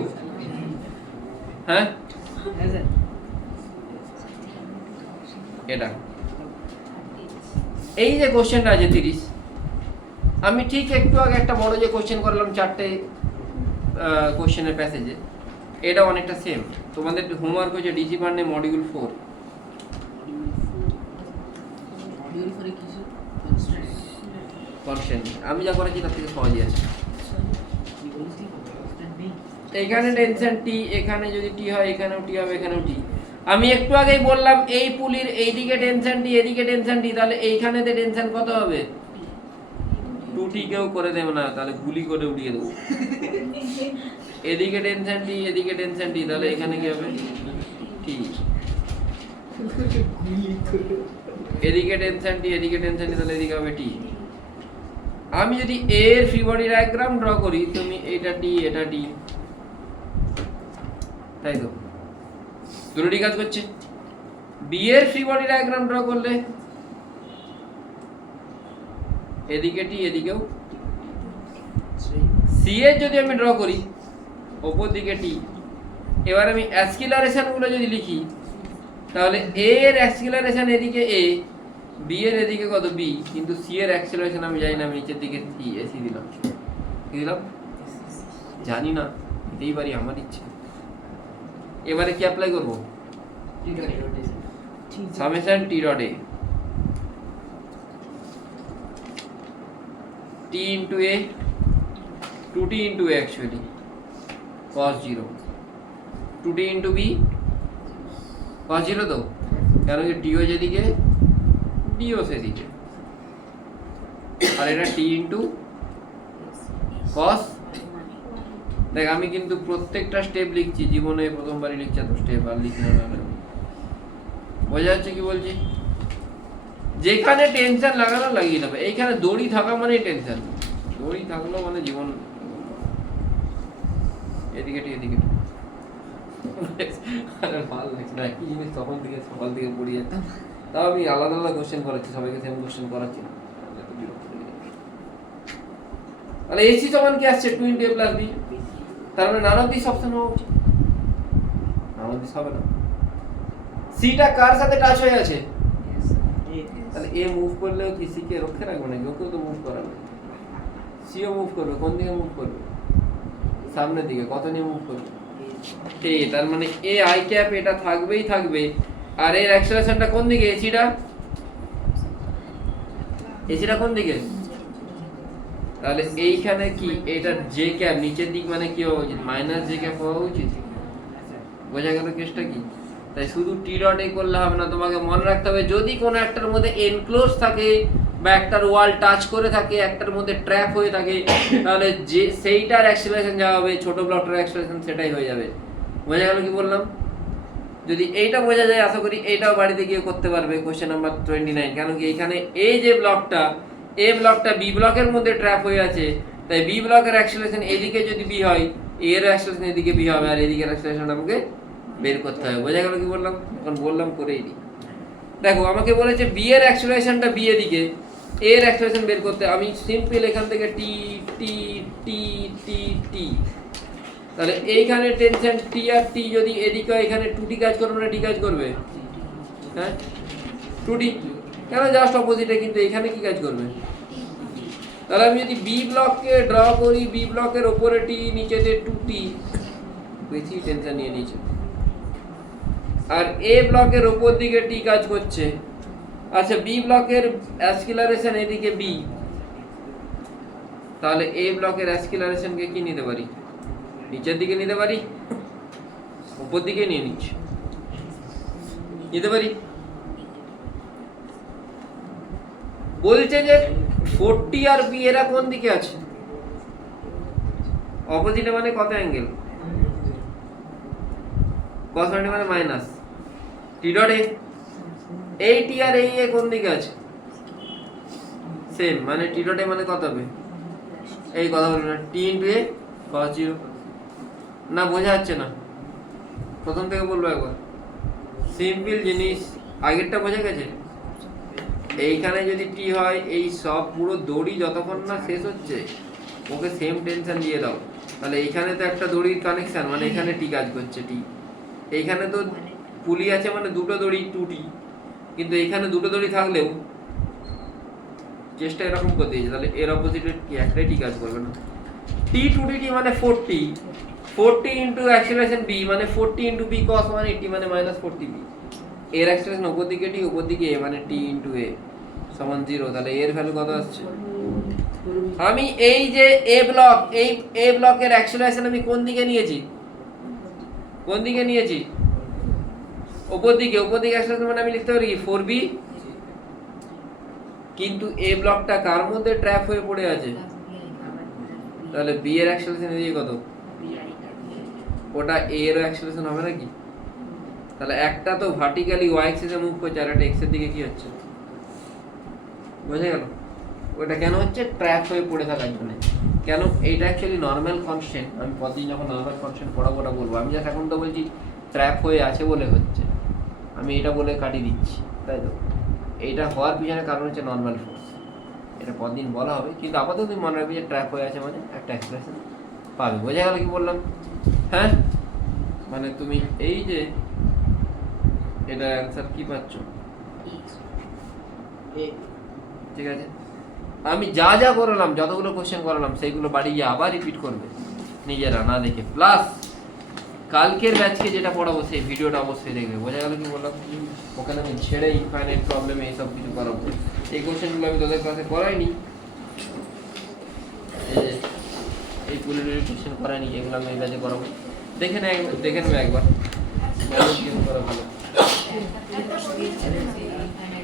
হ্যাঁ এটা এই যে কোশ্চেনটা আছে 30, আমি ঠিক একটু আগে একটা বড় যে কোশ্চেন করলাম 4টে কোশ্চেনের প্যাসেজে, এটা অনেকটা সেম। তোমাদের হোমওয়ার্ক হচ্ছে ডিসি পান্ডে মডিউল 4। কনস্ট্যান্ট আমি যা করেছি তার থেকে সহজই আছে। এখানে টেনশন টি, এখানে যদি টি হয় এখানেও টি হবে, এখানেও টি। আমি একটু আগেই বললাম এই পুলির এইদিকে টেনশন টি, এদিকে টেনশন টি, তাহলে এইখানেতে টেনশন কত হবে? 2t কেউ করে দেবে না, তাহলে গুলি করে উড়িয়ে দেবো। এদিকে টেনশন টি, এদিকে টেনশন টি, তাহলে এখানে কি হবে? টি। এদিকে টেনশন টি, এদিকে টেনশন টি, তাহলে এদিকে হবে টি। আমি যদি এর ফ্রি বডি ডায়াগ্রাম ড্র করি, তুমি এটা টি এটা টি, তাই তো দুটোটি কাজ করছে। বি এর ফ্রি বডি ডায়াগ্রাম ড্র করলে এদিকে টি এদিকেও, সি এর যদি আমি ড্র করি ওপর দিকে টি। এবার আমি অ্যাক্সিলারেশন গুলো যদি লিখি, তাহলে এ এর অ্যাক্সিলারেশন এদিকে এ, বি এর এদিকে কত বি, কিন্তু সি এর অ্যাক্সিলারেশন আমি জানি না, আমি নিচের দিকে সি এসি দিলাম, কি দিলাম জানি না, দিতেই পারি, আমার ইচ্ছে। এবারে কি অ্যাপ্লাই করবো? ঠিক আছে। Summation T dot A t into a 2t into a actually cos 0 2t into b cos 0 তো কেন কি টিও যেদিকে ডিও সেদিকে আর এটা t into cos। দেখ আমি কিন্তু প্রত্যেকটা স্টেপ লিখছি, জীবনে প্রথমবারই লিখছি এত স্টেপ, আর লিখি না। বোঝা যাচ্ছে কি বলছি? যেখানে টেনশন লাগানো লাগিয়ে নেবে। এইখানে দড়ি থাকা মানে টেনশন, দড়ি থাকলো মানে জীবন এদিকে এদিকে। আরে ভালো লাগছে না কি জিনিস, তখন থেকে সকাল থেকে পড়ি যাচ্ছে। তাও আমি আলাদা আলাদা কোশ্চেন করাচ্ছি, সবাইকে সেম কোশ্চেন করাচ্ছি না। তাহলে এসি সমান কি আসছে 2 into a plus b, তার মানে নান অফ দিস অপশন হওয়া উচিত। নান অফ দিস হবে না। সিটা কার সাথে টাচ হয়ে আছে? তাহলে এ মুভ করলেও কি সি কে রক্ষে রাখবে নাকি? ওকেও তো মুভ করাবে। সিও মুভ করবে, কোন দিকে মুভ করবে? সামনের দিকে। কত নিয়ে মুভ করবে? এ, তার মানে এ আই ক্যাপ এটা থাকবেই থাকবে। আর এর অ্যাক্সেলারেশনটা কোন দিকে? এসিটা কোন দিকে? তাহলে এইখানে কি এটা জে ক্যাপ নিচের দিক মানে কি হওয়া উচিত? মাইনাস জে ক্যাপ হওয়া উচিত। বোঝা গেল কেসটা কি? তাই শুধু টি ডট এ করলে হবে না, তোমাকে মনে রাখতে হবে যদি কোনো একটার মধ্যে এনক্লোজ থাকে বা একটার ওয়াল টাচ করে থাকে, একটার মধ্যে ট্র্যাপ হয়ে থাকে, তাহলে যে সেইটার অ্যাক্সেলারেশন যা হবে ছোট ব্লকটার অ্যাক্সেলারেশন সেটাই হয়ে যাবে। বোঝা গেল কি বললাম? যদি এইটা বোঝা যায় আশা করি এইটাও বাড়িতে গিয়ে করতে পারবে। কোশ্চেন নাম্বার 29, কেন কি এখানে এই যে ব্লকটা এ ব্লকটা বি ব্লকের মধ্যে ট্র্যাপ হয়ে আছে, তাই বি ব্লকের অ্যাক্সেলারেশন এদিকে যদি বি হয়, এর অ্যাক্সেলারেশন এদিকে বি হবে, আর এদিকের অ্যাক্সেলারেশন আমাকে বের করতে হবে। বোঝা গেল কি বললাম? এখন বললাম করেই দিই। দেখো আমাকে বলেছে বি এর অ্যাক্সেলারেশনটা বি এদিকে, এর অ্যাক্সেলারেশন বের করতে। আমি সিম্পল এখান থেকে টি টি টি টি টি, তাহলে এইখানে টেনশন টি আর টি যদি এদিকে এখানে 2t কাজ করবে না টি কাজ করবে? হ্যাঁ 2t, কেন জাস্ট অপোজিটে, কিন্তু এখানে কি কাজ করবে? তাহলে আমি যদি বি ব্লককে ড্র করি, বি ব্লকের ওপরে টি নিচেতে 2t, বেশি টেনশন নিয়ে নিচে, আর এ ব্লকের ওপর দিকে টি কাজ করছে। আচ্ছা বি ব্লকের অ্যাক্সিলারেশন এদিকে বি, তাহলে এ ব্লকের অ্যাক্সিলারেশনকে কি নিতে পারি? নিচের দিকে নিতে পারি, উপর দিকে নিয়ে নিতে পারি। বলছে যে 40 আর বি এরা কোন দিকে আছে? অপোজিটে মানে কত অ্যাঙ্গেল? cos 90 মানে মাইনাস টি ডট এ। এই টি আর এই এ কোন দিকে আছে? সেম, মানে টি ডট এ মানে কত হবে? এই কথা বলবো না, টি ইন্টু এ cos 0। না বোঝা যাচ্ছে না? প্রথম থেকে বলবো একবার, সিম্পল জিনিস। আগেরটা বোঝা গেছে? এইখানে যদি টি হয়, এই সব পুরো দড়ি যতক্ষণ না শেষ হচ্ছে ওকে সেম টেনশন দিয়ে দাও। তাহলে এইখানে তো একটা দড়ির কানেকশন, মানে এখানে টি কাজ করছে টি। এইখানে তো পুলি আছে মানে দুটো দড়ি 2t, কিন্তু এইখানে দুটো দড়ি থাকলেও চেষ্টা এরকম করে দিয়েছে, তাহলে এর অপোজিটে কি একটাই টি কাজ করবে না? t 2t মানে 40 ইন্টু অ্যাক্সেলারেশন b মানে 40 ইন্টু b cos 180 মানে মাইনাস 40b। এর অ্যাক্সেলারেশন উপর দিকে টি, উপর দিকে a মানে t ইন্টু a সমান 0। তাহলে এর ভ্যালু কত আসছে? আমি এই যে এ ব্লক, এই এ ব্লকের অ্যাক্সেলারেশন আমি কোন দিকে নিয়েছি? কোন দিকে নিয়েছি? উপর দিকে। উপর দিকে অ্যাক্সেলারেশন মানে আমি লিখতে পারি কি 4b, কিন্তু এ ব্লকটা কার মধ্যে ট্র্যাপ হয়ে পড়ে আছে? তাহলে বি এর অ্যাক্সেলারেশন এদিকে কত? ওটা এ এর অ্যাক্সেলারেশন হবে নাকি? তাহলে একটা তো ভার্টিক্যালি ওয়াই অ্যাক্সিসে মুভ করছে, আর একটা এক্স এর দিকে কি হচ্ছে? বোঝা গেল? ওটা কেন হচ্ছে? ট্র্যাপ হয়ে পড়ে থাকার জন্য। কেন? এইটা অ্যাকচুয়ালি নর্মাল কনস্ট্যান্ট। আমি পরদিন যখন নর্মাল কনস্ট্যান্ট পড়াবো ওটা বলবো। আমি জাস্ট এখন তো বলছি ট্র্যাপ হয়ে আছে বলে হচ্ছে, আমি এটা বলে কাটিয়ে দিচ্ছি, তাই তো? এইটা হওয়ার পিছনে কারণ হচ্ছে নর্মাল ফোর্স। এটা পরদিন বলা হবে, কিন্তু আপাতত তুমি মনে রাখবে যে ট্র্যাপ হয়ে আছে মানে একটা অ্যাক্সেলারেশন পাবে। বোঝা গেল কি বললাম? হ্যাঁ, মানে তুমি এই যে এটা অ্যান্সার কি পাচ্ছ? ঠিক আছে, আমি যা যা করলাম, যতগুলো কোশ্চেন করালাম সেইগুলো বাড়ি গিয়ে আবার রিপিট করবে নিজেরা না দেখে। প্লাস কালকের ব্যাচকে যেটা পড়াবো সেই ভিডিওটা অবশ্যই দেখবে, বোঝা গেল কি বললাম? ওখানে আমি ছেড়ে ইনফাইনাইট প্রবলেম এইসব কিছু করাবো। এই কোশ্চেনগুলো আমি তোদের ক্লাসে করাইনি, এই পুলিটারি কোশ্চেন করাইনি, এগুলো আমি এই ব্যাচে করাবো। দেখে নেবে একবার, করা ভালো।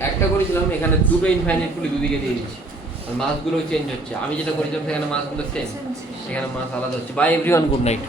একটা করেছিলাম এখানে দুটো ইনফাইনাইট পুলি দুদিকে দিয়ে দিচ্ছি, আর মাসগুলো চেঞ্জ হচ্ছে। আমি যেটা করেছিলাম সেখানে মাসগুলো সেম, সেখানে মাস আলাদা হচ্ছে। By everyone, good night.